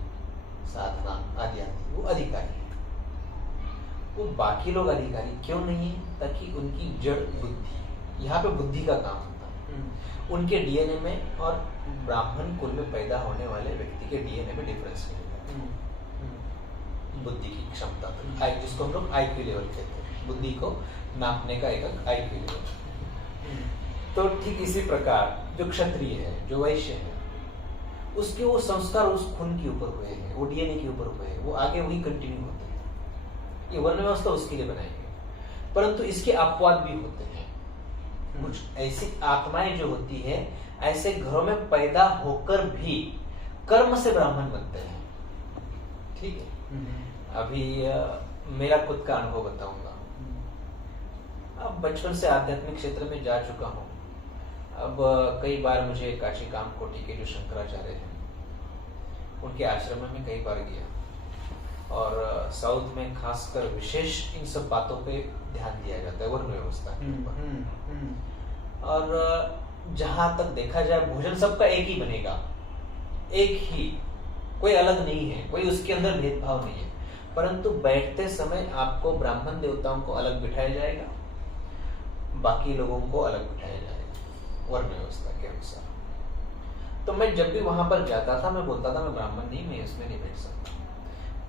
साधना आदि आदि, वो अधिकारी है। वो बाकी लोग अधिकारी क्यों नहीं है? ताकि उनकी जड़ बुद्धि, यहाँ पे बुद्धि का काम होता है। उनके डीएनए में और ब्राह्मण कुल में पैदा होने वाले व्यक्ति के डीएनए में डिफरेंस मिलेगा। बुद्धि की क्षमता, जिसको हम लोग आईक्यू लेवल कहते हैं, बुद्धि को नापने का एक आईक्यू लेवल। तो ठीक इसी प्रकार जो क्षत्रिय है, जो वैश्य है, उसके वो संस्कार उस खून के ऊपर हुए हैं, वो डीएनए के ऊपर हुए हैं, वो आगे वही कंटिन्यू होते हैं। ये वर्ण व्यवस्था उसके लिए बनाई गई। परंतु इसके अपवाद भी होते हैं। कुछ ऐसी आत्माएं जो होती है, ऐसे घरों में पैदा होकर भी कर्म से ब्राह्मण बनते हैं। ठीक है। अभी मेरा खुद का अनुभव बताऊंगा। अब बचपन से आध्यात्मिक क्षेत्र में जा चुका हूँ। अब कई बार मुझे काशी कामकोटि के जो शंकराचार्य हैं, उनके आश्रम में कई बार गया, और साउथ में खासकर विशेष इन सब बातों पे ध्यान दिया जाता है, वर्ण व्यवस्था के ऊपर। और जहां तक देखा जाए, भोजन सबका एक ही बनेगा, एक ही, कोई अलग नहीं है, कोई उसके अंदर भेदभाव नहीं है। परंतु बैठते समय आपको ब्राह्मण देवताओं को अलग बिठाया जाएगा, बाकी लोगों को अलग बिठाया जाएगा वर्ण व्यवस्था के अनुसार। तो मैं जब भी वहां पर जाता था, मैं बोलता था मैं ब्राह्मण नहीं, मैं इसमें नहीं बैठ सकता।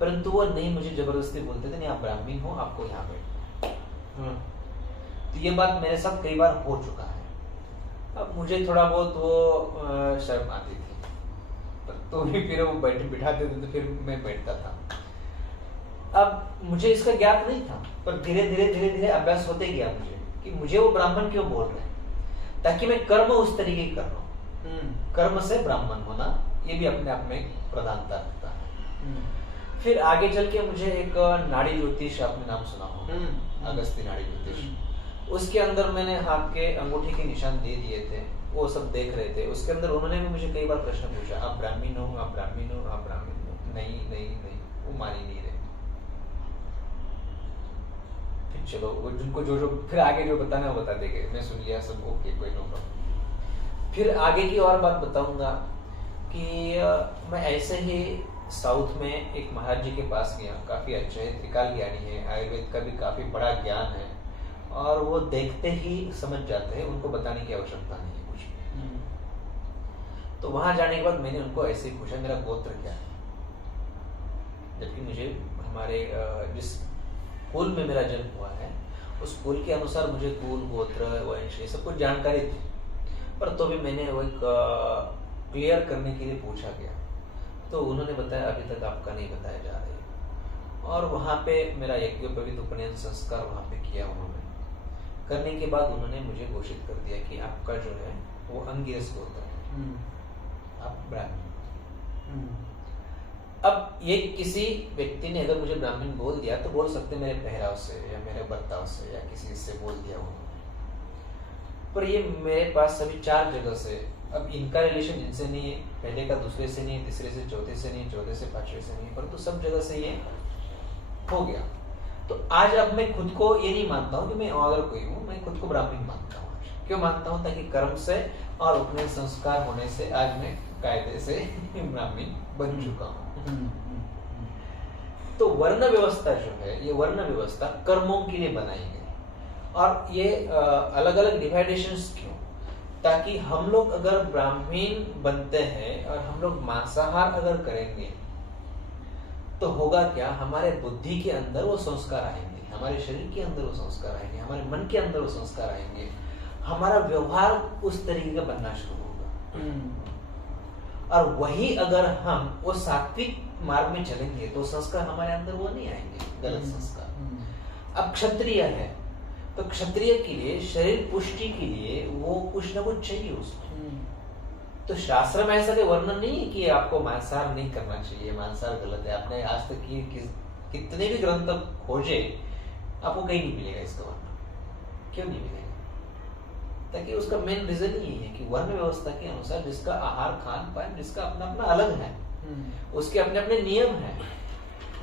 परंतु वो नहीं, मुझे जबरदस्ती बोलते थे, नहीं आप ब्राह्मण हो, आपको यहाँ बैठना। तो ये बात मेरे साथ कई बार हो चुका है। अब मुझे थोड़ा बहुत वो शर्म आती थी, तो भी फिर वो बिठाते थे, तो फिर मैं बैठता था। अब मुझे इसका ज्ञात नहीं था, पर धीरे धीरे अभ्यास होते गया मुझे कि मुझे वो ब्राह्मण क्यों बोल रहे हैं, ताकि मैं कर्म उस तरीके कर रहा हूँ। कर्म से ब्राह्मण होना, ये भी अपने आप में एक प्रधानता रखता है। फिर आगे चल के मुझे एक नाड़ी ज्योतिष, आपने नाम सुना हो, अगस्ती नाड़ी ज्योतिष, उसके अंदर मैंने हाथ के अंगूठे के निशान दे दिए थे, वो सब देख रहे थे। उसके अंदर उन्होंने भी मुझे कई बार प्रश्न पूछा, आप ब्राह्मीण हो, आप ब्राह्मीण हो, आप ब्राह्मीण हो? नहीं नहीं नहीं, वो मान ही नहीं रहे। फिर चलो वो जिनको जो जो फिर आगे जो बताना वो बता देंगे, मैं सुन लिया सब, ओके कोई नो प्रॉब्लम। फिर आगे की और बात बताऊंगा कि मैं ऐसे ही साउथ में एक महाराज जी के पास गया, काफी अच्छे हैं, त्रिकाल ज्ञानी है, आयुर्वेद का भी काफी बड़ा ज्ञान है, और वो देखते ही समझ जाते हैं, उनको बताने की आवश्यकता नहीं है कुछ भी। तो वहां जाने के बाद मैंने उनको ऐसे ही पूछा, मेरा गोत्र क्या है, जबकि मुझे हमारे जिस कुल में मेरा जन्म हुआ है उस कुल के अनुसार मुझे कुल, गोत्र, वंश, ये सब कुछ जानकारी थी, पर तो भी मैंने वो एक क्लियर करने के लिए पूछा गया। तो उन्होंने बताया अभी तक आपका नहीं बताया जा रहा है, और वहाँ पे मेरा यज्ञोपवीत उपनयन संस्कार वहाँ पे किया उन्होंने। करने के बाद उन्होंने मुझे घोषित कर दिया कि आपका जो है वो अंगिरस गोत्र है, आप ब्राह्मण। अब ये किसी व्यक्ति ने अगर मुझे ब्राह्मण बोल दिया तो बोल सकते मेरे पहराव से या मेरे बर्ताव से या किसी से बोल दिया उन्होंने, पर ये मेरे पास सभी 4 जगह से, अब इनका रिलेशन इनसे नहीं है, पहले का दूसरे से नहीं, तीसरे से चौथे से नहीं, चौथे से पांचवे से नहीं, परंतु सब जगह से ये हो गया। तो आज अब मैं खुद को ये नहीं मानता हूँ कि मैं और कोई हूँ, मैं खुद को ब्राह्मण मानता हूँ। क्यों मानता हूँ? ताकि कर्म से और उपनयन संस्कार होने से आज मैं कायदे से ब्राह्मण बन चुका हूँ। तो वर्ण व्यवस्था जो है, ये वर्ण व्यवस्था कर्मों के लिए बनाई गई, और ये अलग अलग डिवाइडेशंस क्यों? ताकि हम लोग अगर ब्राह्मण बनते हैं और हम लोग मांसाहार अगर करेंगे तो होगा क्या, हमारे बुद्धि के अंदर वो संस्कार आएंगे, हमारे शरीर के अंदर वो संस्कार आएंगे, हमारे मन के अंदर वो संस्कार आएंगे, हमारा व्यवहार उस तरीके का बनना शुरू होगा। और वही अगर हम वो सात्विक मार्ग में चलेंगे तो संस्कार हमारे अंदर वो नहीं आएंगे, गलत संस्कार। अब क्षत्रिय है तो क्षत्रिय के लिए शरीर पुष्टि के लिए वो कुछ ना कुछ चाहिए उसको। तो शास्त्र में ऐसा कोई वर्णन नहीं है कि आपको मांसाहार नहीं करना चाहिए, मांसाहार गलत है। आपने आज तक कितने भी ग्रंथ खोजे, आपको कहीं नहीं मिलेगा इसका वर्णन। क्यों नहीं मिलेगा? ताकि उसका मेन रीजन यही है कि वर्ण व्यवस्था के अनुसार जिसका आहार खान पान जिसका अपना अपना अलग है, उसके अपने अपने नियम है,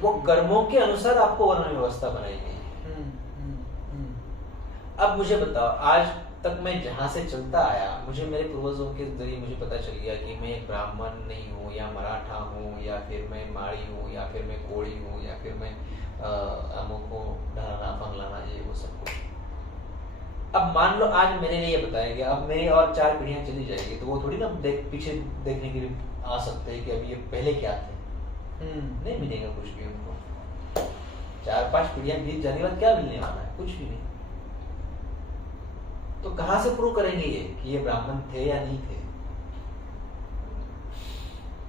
वो कर्मों के अनुसार आपको वर्ण व्यवस्था बनाई गई है। अब मुझे बताओ, आज तक मैं जहां से चलता आया, मुझे मेरे पूर्वजों के जरिए मुझे पता चल गया कि मैं एक ब्राह्मण नहीं हूँ, या मराठा हूँ, या फिर मैं माड़ी हूँ, या फिर मैं कोड़ी हूँ, या फिर मैं अमुक को ढलाना फंगलाना, ये वो सब कुछ। अब मान लो आज मेरे लिए बताया गया, अब मेरी और 4 पीढ़ियां चली जाएगी तो वो थोड़ी ना पीछे देखने के लिए आ सकते हैं कि अभी ये पहले क्या थे। नहीं मिलेगा कुछ भी उनको। 4-5 पीढ़ियां बीत जाने के बाद क्या मिलने वाला है? कुछ भी नहीं। तो कहां से प्रूव करेंगे ये कि ये ब्राह्मण थे या नहीं थे?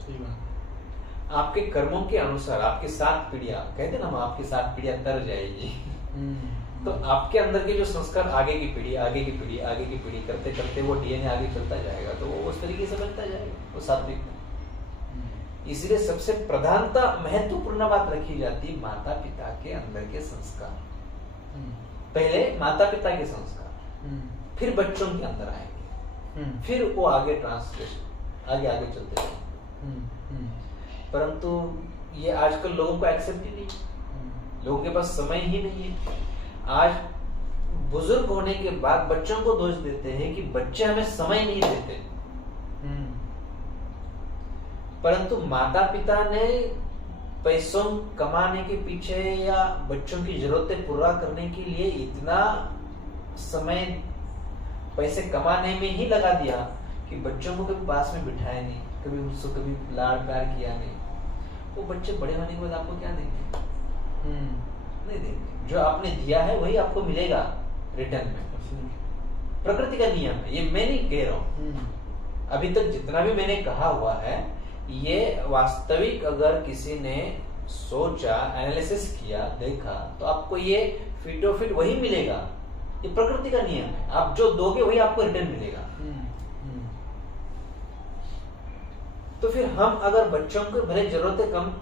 सही बात। आपके कर्मों के अनुसार आपके 7 पीढ़ियां, कहते ना, आपकी 7 पीढ़ियां तर जाएगी। तो आपके अंदर के जो संस्कार आगे की पीढ़ी, आगे की पीढ़ी, आगे की पीढ़ी करते करते वो डीएनए आगे चलता जाएगा, तो वो उस तरीके से बनता जाएगा, वो सात्विक। इसलिए सबसे प्रधानता महत्वपूर्ण बात रखी जाती है माता पिता के अंदर के संस्कार। पहले माता पिता के संस्कार, फिर बच्चों के अंदर आएंगे, फिर वो आगे ट्रांसलेशन आगे आगे चलते जाएंगे। परंतु ये आजकल लोगों को एक्सेप्ट ही नहीं, लोगों के पास समय ही नहीं है। आज बुजुर्ग होने के बाद बच्चों को दोष देते हैं कि बच्चे हमें समय नहीं देते, परंतु माता पिता ने पैसों कमाने के पीछे या बच्चों की जरूरतें पूरा करने के लिए इतना समय पैसे कमाने में ही लगा दिया कि बच्चों को कभी पास में बिठाया नहीं, कभी उसको कभी लाड प्यार किया नहीं। वो बच्चे बड़े होने के बाद आपको क्या देंगे? नहीं देंगे। जो आपने दिया है वही आपको मिलेगा रिटर्न में। प्रकृति का नियम है, ये मैं नहीं कह रहा हूं। अभी तक जितना भी मैंने कहा हुआ है, ये वास्तविक अगर किसी ने सोचा, एनालिसिस किया, देखा, तो आपको ये फिटोफिट वही मिलेगा। ये प्रकृति का नियम है, आप जो दोगे वही आपको रिटर्न मिलेगा। तो फिर हम अगर बच्चों को भले जरूरतें कम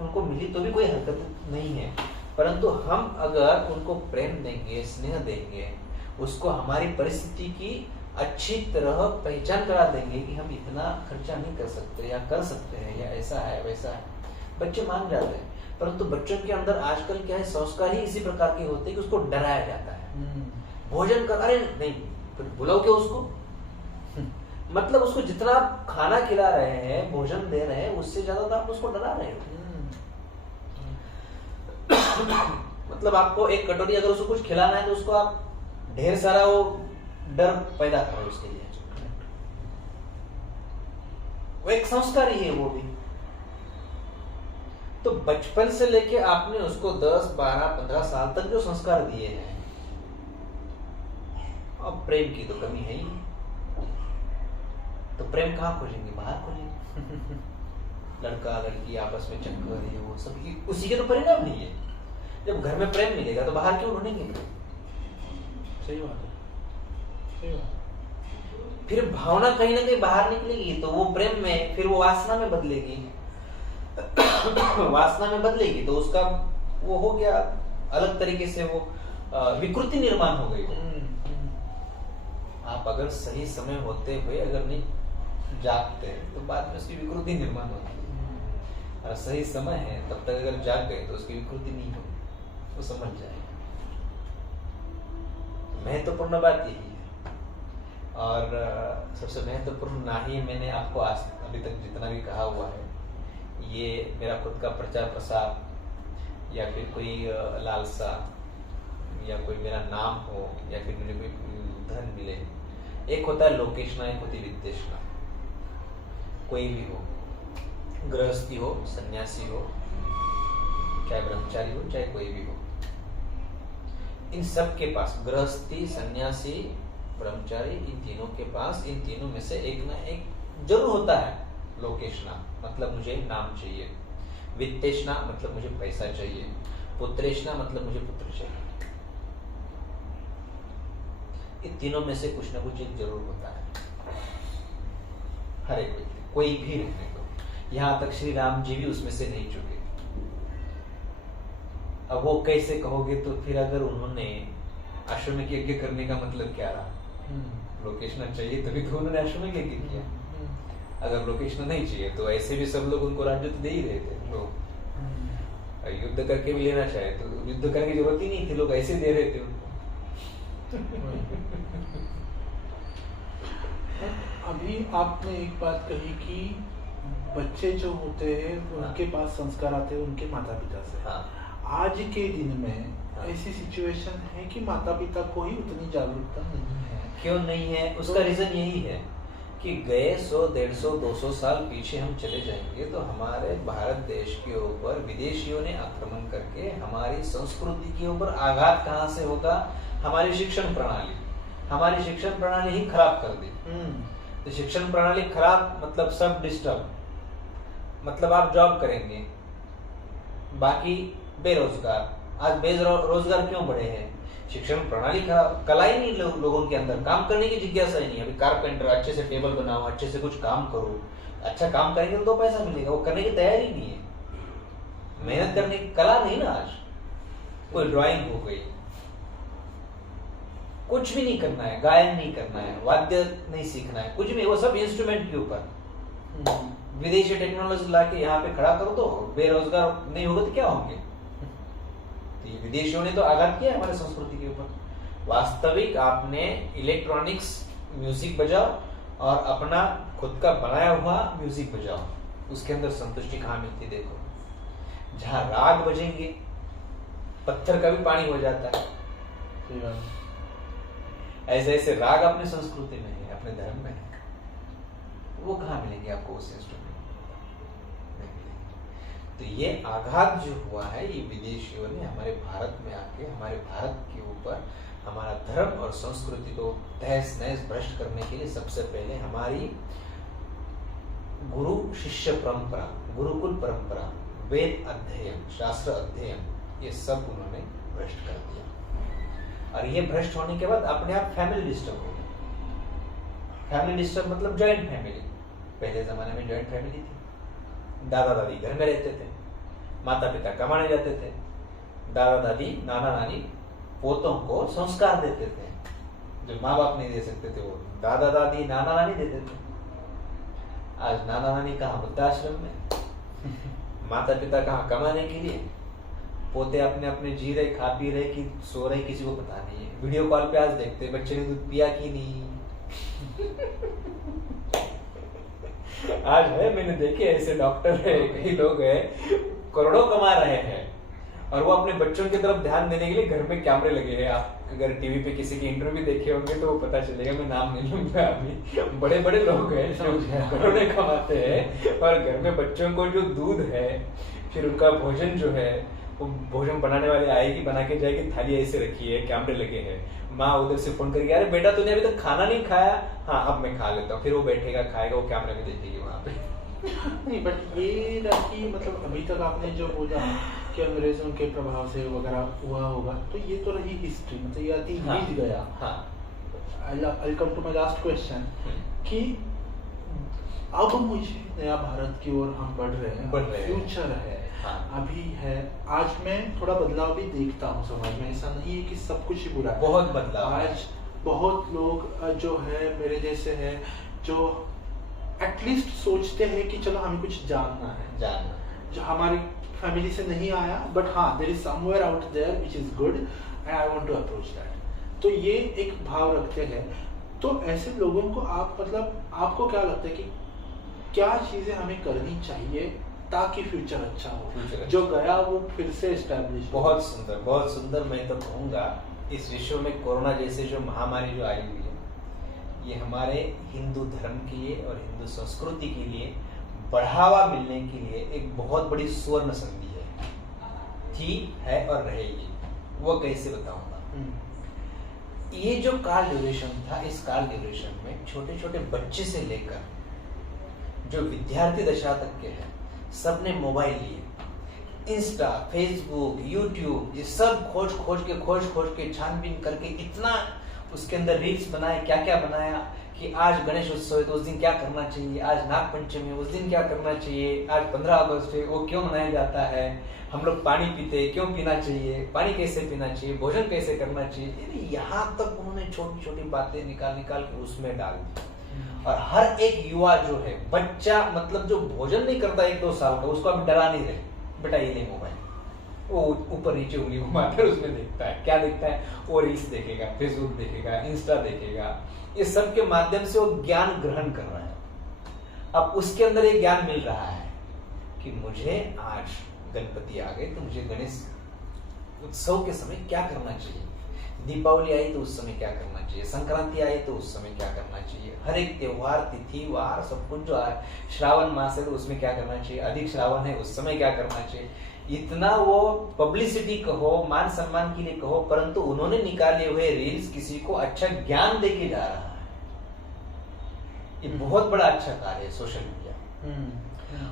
उनको मिली तो भी कोई हरकत नहीं है, परंतु हम अगर उनको प्रेम देंगे, स्नेह देंगे, उसको हमारी परिस्थिति की अच्छी तरह पहचान करा देंगे कि हम इतना खर्चा नहीं कर सकते या कर सकते हैं या ऐसा है वैसा है, बच्चे मान जाते हैं। परंतु बच्चों के अंदर आजकल क्या है, संस्कार ही इसी प्रकार के होते हैं कि उसको डराया जाता है। भोजन कर, अरे नहीं, फिर बुलाओ क्या उसको, मतलब उसको जितना आप खाना खिला रहे हैं, भोजन दे रहे हैं, उससे ज्यादा तो आप उसको डरा रहे हो। मतलब आपको एक कटोरी अगर उसको कुछ खिलाना है तो उसको आप ढेर सारा वो डर पैदा कर रहे हो उसके लिए। वो एक संस्कार ही है वो भी। तो बचपन से लेके आपने उसको 10, 12, 15 साल तक जो संस्कार दिए हैं, अब प्रेम की तो कमी है ही, तो प्रेम कहाँ खोजेंगे, बाहर खोजेंगे। लड़का लड़की आपस में चक्कर है, वो सब उसी के तो परिणाम नहीं है। जब घर में प्रेम मिलेगा तो बाहर क्यों ढूंढेंगे प्रेम? सही बात है, सही बात। फिर भावना कहीं ना कहीं बाहर निकलेगी तो वो प्रेम में, फिर वो वासना में बदलेगी। वासना में बदलेगी तो उसका वो हो गया अलग तरीके से, वो विकृति निर्माण हो गई। आप अगर सही समय होते हुए अगर नहीं जागते तो बाद में उसकी विकृति निर्माण होती है, और सही समय है तब तक अगर जाग गए तो उसकी विकृति नहीं होगी, वो समझ जाएगा। महत्वपूर्ण बात यही है। और सबसे महत्वपूर्ण ना ही मैंने आपको आज अभी तक जितना भी कहा हुआ है, ये मेरा खुद का प्रचार प्रसार या फिर कोई लालसा या कोई मेरा नाम हो या फिर मुझे कोई धन मिले। एक होता है लोकेशना, एक होती वित्तेषणा। कोई भी हो, गृहस्थी हो, सन्यासी हो, चाहे ब्रह्मचारी हो, चाहे कोई भी हो, इन सब के पास, गृहस्थी, सन्यासी, ब्रह्मचारी, इन तीनों के पास, इन तीनों में से एक ना एक जरूर होता है लोकेशना, मतलब मुझे नाम चाहिए। वित्तेषणा मतलब मुझे पैसा चाहिए। पुत्रेषणा मतलब मुझे पुत्र चाहिए। इन तीनों में से कुछ ना कुछ एक जरूर होता है हर एक व्यक्ति, कोई भी रहने को। यहां तक श्री राम जी भी उसमें से नहीं चुके। अब वो कैसे कहोगे, तो फिर अगर उन्होंने आश्रमिक यज्ञ करने का मतलब क्या रहा? लोकेशना चाहिए तभी तो उन्होंने आश्रमिक यज्ञ किया। अगर लोकेशना नहीं चाहिए तो ऐसे भी सब लोग उनको राज्य तो दे ही रहे थे। लोग युद्ध करके भी लेना चाहे तो युद्ध करने की जरूरत ही नहीं थी, लोग ऐसे दे रहे थे उनको। अभी आपने एक बात कही कि बच्चे जो होते हैं उनके पास संस्कार आते हैं उनके माता पिता से। आज के दिन में ऐसी सिचुएशन है कि माता पिता को ही उतनी जागरूकता नहीं है। क्यों नहीं है? उसका रीजन यही है कि गए 100, 150, 200 साल पीछे हम चले जाएंगे तो हमारे भारत देश के ऊपर विदेशियों ने आक्रमण करके हमारी संस्कृति के ऊपर आघात कहाँ से होगा? हमारी शिक्षण प्रणाली, हमारी शिक्षण प्रणाली ही खराब कर दी। तो शिक्षण प्रणाली खराब मतलब सब डिस्टर्ब, मतलब आप जॉब करेंगे, बाकी बेरोजगार। आज बेरोजगार क्यों बढ़े हैं? शिक्षण प्रणाली खराब, कला ही नहीं लोगों के अंदर, काम करने की जिज्ञासा ही नहीं। अभी कारपेंटर, अच्छे से टेबल बनाओ, अच्छे से कुछ काम करो, अच्छा काम करेंगे तो 2 पैसा मिलेगा, वो करने की तैयारी नहीं है। मेहनत करने की कला नहीं ना। आज कोई ड्राइंग हो गई, कुछ भी नहीं करना है, गायन नहीं करना है, वाद्य नहीं सीखना है, कुछ भी, वो सब इंस्ट्रूमेंट के ऊपर। विदेशी टेक्नोलॉजी लाके यहाँ पे खड़ा कर दो, बेरोजगार नहीं होगा तो क्या होंगे? तो ये विदेशियों ने तो आघात किया हमारे संस्कृति के ऊपर। वास्तविक आपने इलेक्ट्रॉनिक्स म्यूजिक बजाओ और अपना खुद का बनाया हुआ म्यूजिक बजाओ, उसके अंदर संतुष्टि कहाँ मिलती? देखो, जहाँ राग बजेंगे पत्थर का भी पानी हो जाता है। ऐसे ऐसे राग अपने संस्कृति में है, अपने धर्म में है, वो कहाँ मिलेंगे आपको उस इंस्ट्रूमेंट? तो ये आघात जो हुआ है, ये विदेशियों ने हमारे भारत में आके हमारे भारत के ऊपर हमारा धर्म और संस्कृति को तहस नहस भ्रष्ट करने के लिए सबसे पहले हमारी गुरु शिष्य परंपरा, गुरुकुल परंपरा, वेद अध्ययन, शास्त्र अध्ययन, ये सब उन्होंने भ्रष्ट कर दिया। और ये भ्रष्ट होने के बाद अपने आप फैमिली डिस्टर्ब हो गई। फैमिली डिस्टर्ब मतलब जॉइंट फैमिली। पहले जमाने में जॉइंट फैमिली थी, दादा दादी घर में रहते थे, माता पिता कमाने जाते थे, दादा दादी नाना नानी पोतों को संस्कार देते थे, जो माँ बाप नहीं दे सकते थे वो दादा दादी नाना नानी देते थे। आज नाना नानी कहाँ वृद्धाश्रम में, माता पिता कहाँ कमाने के लिए, पोते अपने अपने जी रहे, खा पी रहे कि सो रहे किसी को पता नहीं है। वीडियो कॉल पे आज देखते बच्चे ने दूध पिया कि नहीं। आज है, मैंने देखे ऐसे डॉक्टर है, कई लोग हैं करोड़ों कमा रहे हैं और वो अपने बच्चों की तरफ ध्यान देने के लिए घर में कैमरे लगे हैं। आप अगर टीवी पे किसी की इंटरव्यू देखे होंगे तो वो पता चलेगा, मैं नाम नहीं लूंगा अभी। बड़े बड़े लोग हैं जो करोड़ों कमाते हैं और घर में बच्चों को जो दूध है, फिर उनका भोजन जो है, वो भोजन बनाने वाले आएगी, बना के जाएगी, थाली ऐसे रखी है, कैमरे लगे हैं, माँ उधर से फोन करके अरे बेटा तूने अभी तक खाना नहीं खाया, हाँ अब मैं खा लेता हूँ, फिर वो बैठेगा खाएगा, वो कैमरे में देखेगी वहां पे। नहीं बट ये रखी मतलब अभी तक आपने जो बोला कि अंग्रेजों के प्रभाव से वगैरह हुआ होगा, तो ये तो रही हिस्ट्री, मतलब ये आती बीत गया। हाँ I'll come to my last question कि अब मुझे नया भारत की ओर हम बढ़ रहे हैं, फ्यूचर है, अभी है, आज मैं थोड़ा बदलाव भी देखता हूँ समाज में। ऐसा नहीं है कि सब कुछ ही बुरा है, बहुत बदलाव। आज बहुत लोग जो है मेरे जैसे है जो एटलीस्ट सोचते हैं कि चलो हमें कुछ जानना है, जो हमारी फैमिली से नहीं आया, बट हाँ there is somewhere out there which is good and I want to approach that. तो ये एक भाव रखते हैं। तो ऐसे लोगों को आप मतलब आपको क्या लगता है कि क्या चीजें हमें करनी चाहिए ताकि फ्यूचर अच्छा हो, जो गया वो फिर से एस्टैब्लिश। बहुत सुंदर, बहुत सुंदर। मैं तो कहूँगा इस विश्व में कोरोना जैसे जो महामारी जो आई हुई है, ये हमारे हिंदू धर्म के लिए और हिंदू संस्कृति के लिए बढ़ावा मिलने के लिए एक बहुत बड़ी सुवर्ण संधि थी, है और रहेगी। वो कैसे बताऊंगा। ये जो काल ड्यूरेशन था, इस काल ड्यूरेशन में छोटे छोटे बच्चे से लेकर जो विद्यार्थी दशा तक के हैं, सबने मोबाइल लिए, इंस्टा, फेसबुक, यूट्यूब, ये सब खोज के छानबीन करके इतना उसके अंदर रील्स बनाए, क्या क्या बनाया कि आज गणेश उत्सव है तो उस दिन क्या करना चाहिए, आज नाग पंचमी है उस दिन क्या करना चाहिए, आज 15 अगस्त है वो क्यों मनाया जाता है, हम लोग पानी पीते क्यों पीना चाहिए, पानी कैसे पीना चाहिए, भोजन कैसे करना चाहिए। यहाँ तक उन्होंने छोटी छोटी बातें निकाल के उसमें डाल दी। और हर एक युवा जो है, बच्चा मतलब जो भोजन नहीं करता 1-2 साल का, उसको अब डरा नहीं रहे, बेटा ये ले मोबाइल, वो ऊपर नीचे उंगली घुमाकर उसमें देखता है, क्या देखता है, वो रील्स देखेगा, फेसबुक देखेगा, इंस्टा देखेगा, इस सब के माध्यम से वो ज्ञान ग्रहण कर रहा है। अब उसके अंदर एक ज्ञान मिल रहा है कि मुझे आज गणपति आ गए तो मुझे गणेश उत्सव के समय क्या करना चाहिए, दीपावली आई तो उस समय क्या करना चाहिए, संक्रांति आई तो उस समय क्या करना चाहिए, हर एक त्योहार, तिथि, वार, सब कुछ जो है, श्रावण मास है तो उसमें क्या करना चाहिए, अधिक श्रावण है उस समय क्या करना चाहिए। इतना वो पब्लिसिटी कहो, मान सम्मान के लिए कहो, परंतु उन्होंने निकाले हुए रील्स किसी को अच्छा ज्ञान देके जा रहा है। ये बहुत बड़ा अच्छा कार्य है सोशल मीडिया।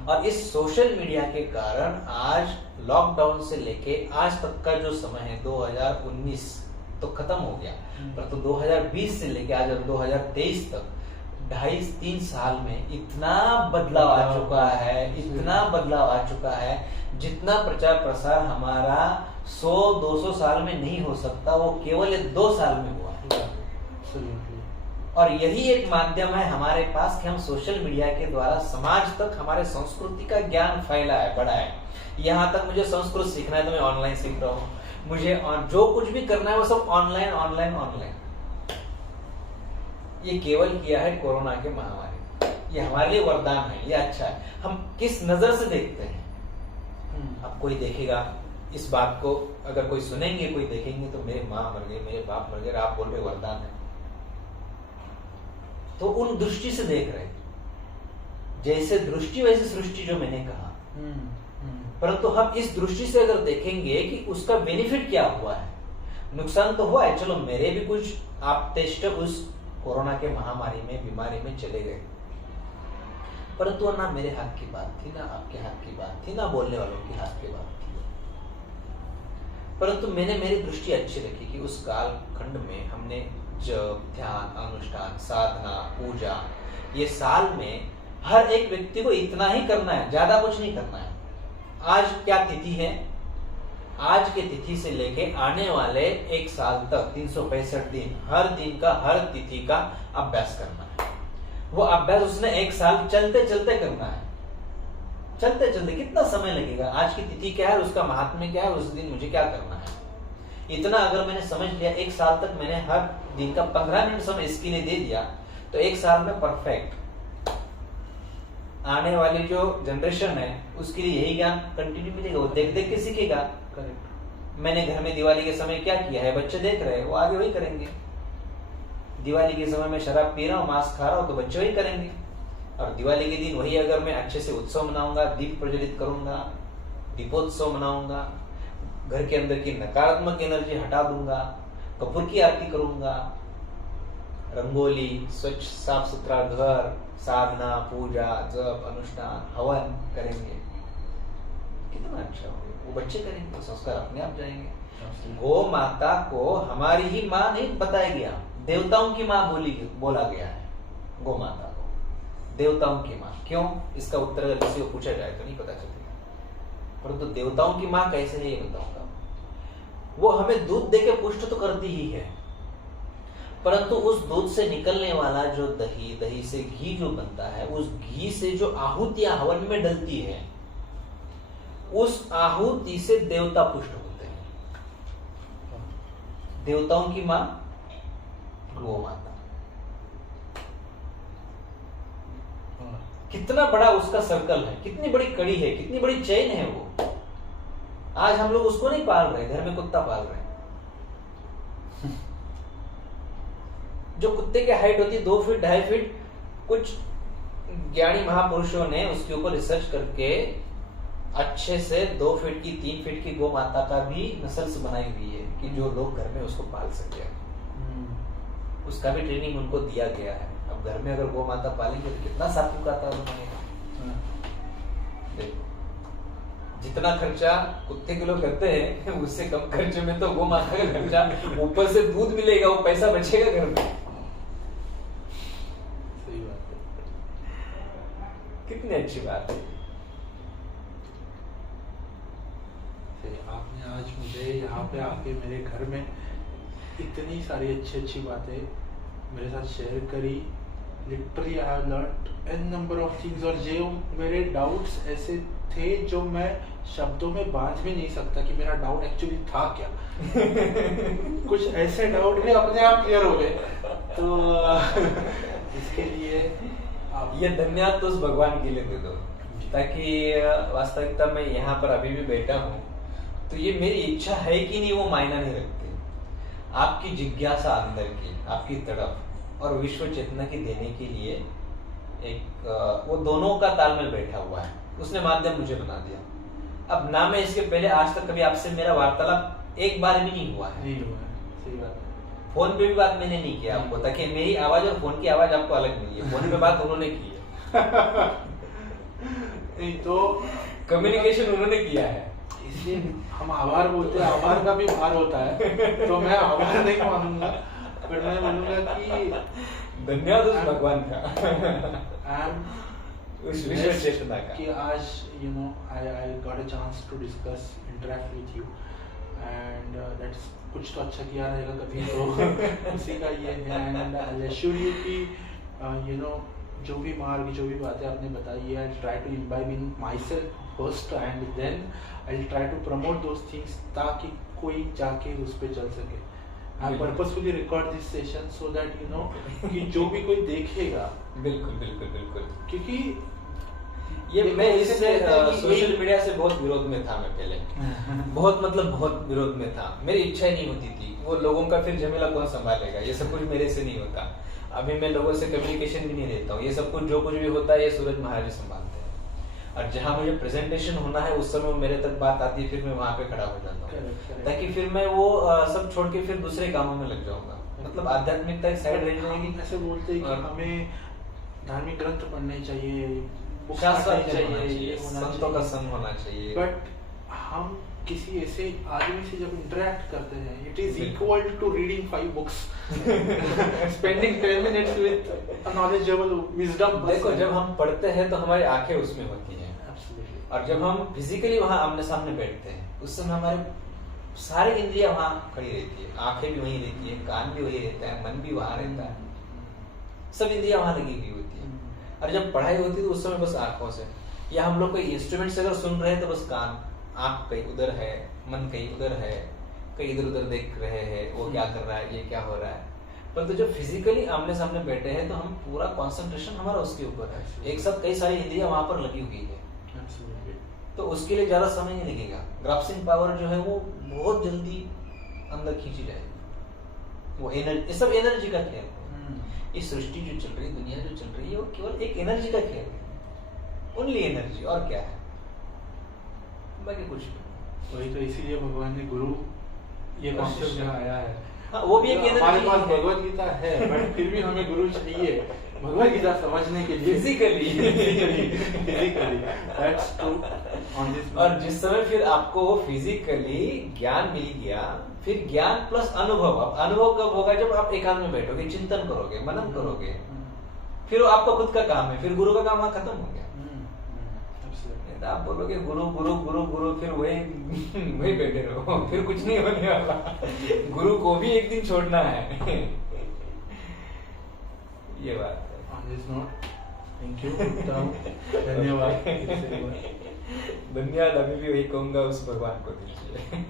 और इस सोशल मीडिया के कारण आज लॉकडाउन से लेके आज तक का जो समय है, 2019 तो खत्म हो गया, परंतु 2020 से लेके आज 2023 तक 2.5-3 साल में इतना बदलाव आ चुका है, इतना बदलाव आ चुका है, जितना प्रचार प्रसार हमारा 100-200 साल में नहीं हो सकता, वो केवल 2 साल में हुआ है। और यही एक माध्यम है हमारे पास कि हम सोशल मीडिया के द्वारा समाज तक हमारे संस्कृति का ज्ञान फैला है, बढ़ा है। यहाँ तक मुझे संस्कृत सीखना है तो मैं ऑनलाइन सीख रहा हूँ, मुझे जो कुछ भी करना है वो सब ऑनलाइन। ये केवल किया है कोरोना के महामारी। ये हमारे लिए वरदान है, ये अच्छा है। हम किस नजर से देखते हैं। अब कोई देखेगा इस बात को, अगर कोई सुनेंगे, कोई देखेंगे तो मेरे माँ मर गए, मेरे बाप मर गए, आप बोल रहे वरदान है, तो उन दृष्टि से देख रहे, जैसे दृष्टि वैसे सृष्टि, जो मैंने कहा। परंतु हम इस दृष्टि से अगर देखेंगे कि उसका बेनिफिट क्या हुआ है, नुकसान तो हुआ है, चलो मेरे भी कुछ आप टेस्ट उस कोरोना के महामारी में, बीमारी में चले गए, परंतु ना मेरे हाथ की बात थी, ना आपके हाथ की बात थी, ना बोलने वालों के हाथ की बात थी। परंतु मैंने मेरी दृष्टि अच्छी रखी कि उस काल खंड में हमने जप, ध्यान, अनुष्ठान, साधना, पूजा, ये साल में हर एक व्यक्ति को इतना ही करना है, ज्यादा कुछ नहीं करना है। आज क्या तिथि है, आज के तिथि से लेके आने वाले 1 साल तक 365 दिन, हर दिन का हर तिथि का अभ्यास करना है। वो अभ्यास उसने 1 साल चलते चलते करना है। चलते चलते कितना समय लगेगा, आज की तिथि क्या है, उसका महात्म्य क्या है, उस दिन मुझे क्या करना है, इतना अगर मैंने समझ लिया, 1 साल तक मैंने हर दिन का 15 मिनट समय इसके लिए दे दिया, तो 1 साल में परफेक्ट। आने वाली जो जनरेशन है उसके लिए यही ज्ञान कंटिन्यू मिलेगा, वो देख देख के सीखेगा। करेक्ट। मैंने घर में दिवाली के समय क्या किया है, बच्चे देख रहे हैं, वो आगे वही करेंगे। दिवाली के समय में शराब पी रहा हूँ, मांस खा रहा हूँ, तो बच्चे वही करेंगे। और दिवाली के दिन वही अगर मैं अच्छे से उत्सव मनाऊंगा, दीप प्रज्वलित करूंगा, दीपोत्सव मनाऊंगा, घर के अंदर की नकारात्मक एनर्जी हटा दूंगा, कपूर की आरती करूंगा, रंगोली, स्वच्छ साफ सुथरा घर, साधना, पूजा, जप, अनुष्ठान, हवन करेंगे, कितना अच्छा होगा। वो बच्चे करेंगे, वो संस्कार अपने आप जाएंगे। गौ माता को हमारी ही माँ नहीं बताया गया, देवताओं की माँ बोला गया है। गौ माता को देवताओं की माँ क्यों, इसका उत्तर अगर किसी को पूछा जाए तो नहीं पता चलेगा, परंतु देवताओं की माँ कैसे है ये बताऊंगा। वो हमें दूध देके पुष्ट तो करती ही है, परंतु उस दूध से निकलने वाला जो दही, दही से घी जो बनता है, उस घी से जो आहुतियां हवन में डलती है, उस आहुति से देवता पुष्ट होते हैं। देवताओं की मां गौ माता, कितना बड़ा उसका सर्कल है, कितनी बड़ी कड़ी है, कितनी बड़ी चेन है वो। आज हम लोग उसको नहीं पाल रहे, घर में कुत्ता पाल रहे हैं। जो कुत्ते की हाइट होती है 2 फीट 2.5 फीट, कुछ ज्ञानी महापुरुषों ने उसके ऊपर रिसर्च करके अच्छे से 2 फीट की 3 फीट की गौ माता का भी नस्ल बनाई हुई है कि जो लोग घर में उसको पाल सके। उसका भी ट्रेनिंग उनको दिया गया है। अब घर में अगर गौ माता पालेंगे तो कितना सात्विक वातावरण बनेगा। देखो, जितना खर्चा कुत्ते के लोग करते हैं उससे कम खर्चे में तो गौ माता का खर्चा, ऊपर से दूध मिलेगा, वो पैसा बचेगा घर में। सही बात है, कितनी अच्छी बात है। आपने आज मुझे यहाँ पे आके मेरे घर में इतनी सारी अच्छी अच्छी बातें मेरे साथ शेयर करी। Literally I have learned an number of things, और जो मेरे डाउट्स ऐसे थे जो मैं शब्दों में बांध भी नहीं सकता कि मेरा डाउट एक्चुअली था क्या। कुछ ऐसे डाउट भी अपने आप क्लियर हो गए। तो इसके लिए आप ये धन्यवाद तो उस भगवान के लिए दे दो, ताकि वास्तविकता में यहाँ पर अभी भी बैठा हूँ तो ये मेरी इच्छा है कि नहीं वो मायना नहीं रखती। आपकी जिज्ञासा अंदर की, आपकी तड़प और विश्व चेतना की देने के लिए एक वो दोनों का तालमेल बैठा हुआ है। उसने माध्यम मुझे बना दिया। अब ना मैं इसके पहले आज तक कभी आपसे मेरा वार्तालाप एक बार भी नहीं हुआ है। नहीं हुआ है, सही बात है। फोन पे भी बात मैंने नहीं किया आपको, ताकि मेरी आवाज और फोन की आवाज आपको अलग मिली है। फोन पे बात उन्होंने की है। नहीं तो कम्युनिकेशन उन्होंने किया है, इसलिए हम आभार बोलते हैं। आभार का भी भार होता है, तो मैं आभार नहीं मानूंगा, बट मैं बोलूंगा कि धन्यवाद उस भगवान का, उस विश्व चेतना का कि आज I got a chance to discuss, interact with you, and that's कुछ तो अच्छा किया रहेगा कभी तो उसी का ये है। एंड आई एश्योर यू कि जो भी मार्ग, जो भी बातें आपने बताई है, I try to imbibe in myself first and then I try to promote those things, ताकि कोई जाके उस पर चल सके। I purposefully record this session so that कि जो भी कोई देखेगा, बिल्कुल बिल्कुल बिल्कुल, क्योंकि ये मैं इससे सोशल मीडिया से बहुत विरोध में था। मैं पहले बहुत बहुत विरोध में था। मेरी इच्छा ही नहीं होती थी। वो लोगों का फिर झमेला कौन संभालेगा, ये सब कुछ मेरे से नहीं होता। अभी मैं लोगों से कम्युनिकेशन भी नहीं देता हूँ। ये सब कुछ जो कुछ भी होता है ये सूरज महाराज संभालते हैं, और जहाँ मुझे प्रेजेंटेशन होना है उस समय मेरे तक बात आती है, फिर मैं वहाँ पे खड़ा हो जाता हूँ, ताकि फिर मैं वो सब छोड़ के फिर दूसरे कामों में लग जाऊंगा। मतलब आध्यात्मिकता एक साइड रह जाएगी। ऐसे बोलते हैं कि हमें धार्मिक ग्रंथ पढ़ने चाहिए, शास्त्र चाहिए, संतों का संग होना चाहिए, बट हम किसी ऐसे आदमी से जब इंटरेक्ट करते हैं, इट इज बिल्कुल। Equal to reading 5 books, spending 10 minutes with a knowledgeable wisdom. देखो जब हम पढ़ते हैं तो हमारी आंखें उसमें होती हैं, एब्सोल्युटली, और जब हम फिजिकली वहां आमने सामने बैठते हैं उस समय हमारे सारी इंद्रियां वहां खड़ी रहती है, आंखें भी वहीं रहती है, कान भी वहीं रहता है, मन भी वहां रहता है, सब इंद्रियां वहां लगी हुई होती है। और जब पढ़ाई होती है तो उस समय बस आंखों से, या हम लोग कोई इंस्ट्रूमेंट से अगर सुन रहे हैं तो बस कान, आंख कहीं उधर है, मन कहीं उधर है, कहीं इधर उधर देख रहे हैं वो क्या कर रहा है, ये क्या हो रहा है। पर तो जब फिजिकली आमने सामने बैठे हैं तो हम पूरा कंसंट्रेशन हमारा उसके ऊपर है, एक साथ कई सारी इंद्रियां वहां पर लगी हुई है, एब्सोल्युटली। तो उसके लिए ज्यादा समय नहीं लगेगा। ग्रास्पिंग पावर जो है वो बहुत जल्दी अंदर खींची जाएगी, वो एनर्जी, ये सब एनर्जी का खेल है। ये सृष्टि जो चल रही है, दुनिया जो चल रही है, वो केवल एक एनर्जी का खेल है, ओनली एनर्जी, और क्या है, बाकी कुछ नहीं। वही तो इसीलिए भगवान ने गुरु ये कॉन्सेप्ट जहाँ आया है। हाँ, वो भी एक हमारे एनर्जी पास है। भगवत गीता है, बट फिर भी हमें गुरु चाहिए भगवत गीता समझने के लिए, physically that's true on this. और जिस समय फिर आपको फिजिकली ज्ञान मिल गया, फिर ज्ञान प्लस अनुभव। अब अनुभव कब होगा, जब आप एकांत में बैठोगे, चिंतन करोगे, मनन करोगे, फिर वो आपका खुद का काम है, फिर गुरु का काम वहां खत्म हो गया। नहीं तो आप बोलोगे गुरु गुरु गुरु गुरु, फिर वही वही बैठे रहो, फिर कुछ नहीं होने वाला। गुरु को भी एक दिन छोड़ना है। ये बात है। On this note, thank you, उत्तम, धन्यवाद। धन्यवाद। अभी भी वही कहूंगा, उस भगवान को दीजिए।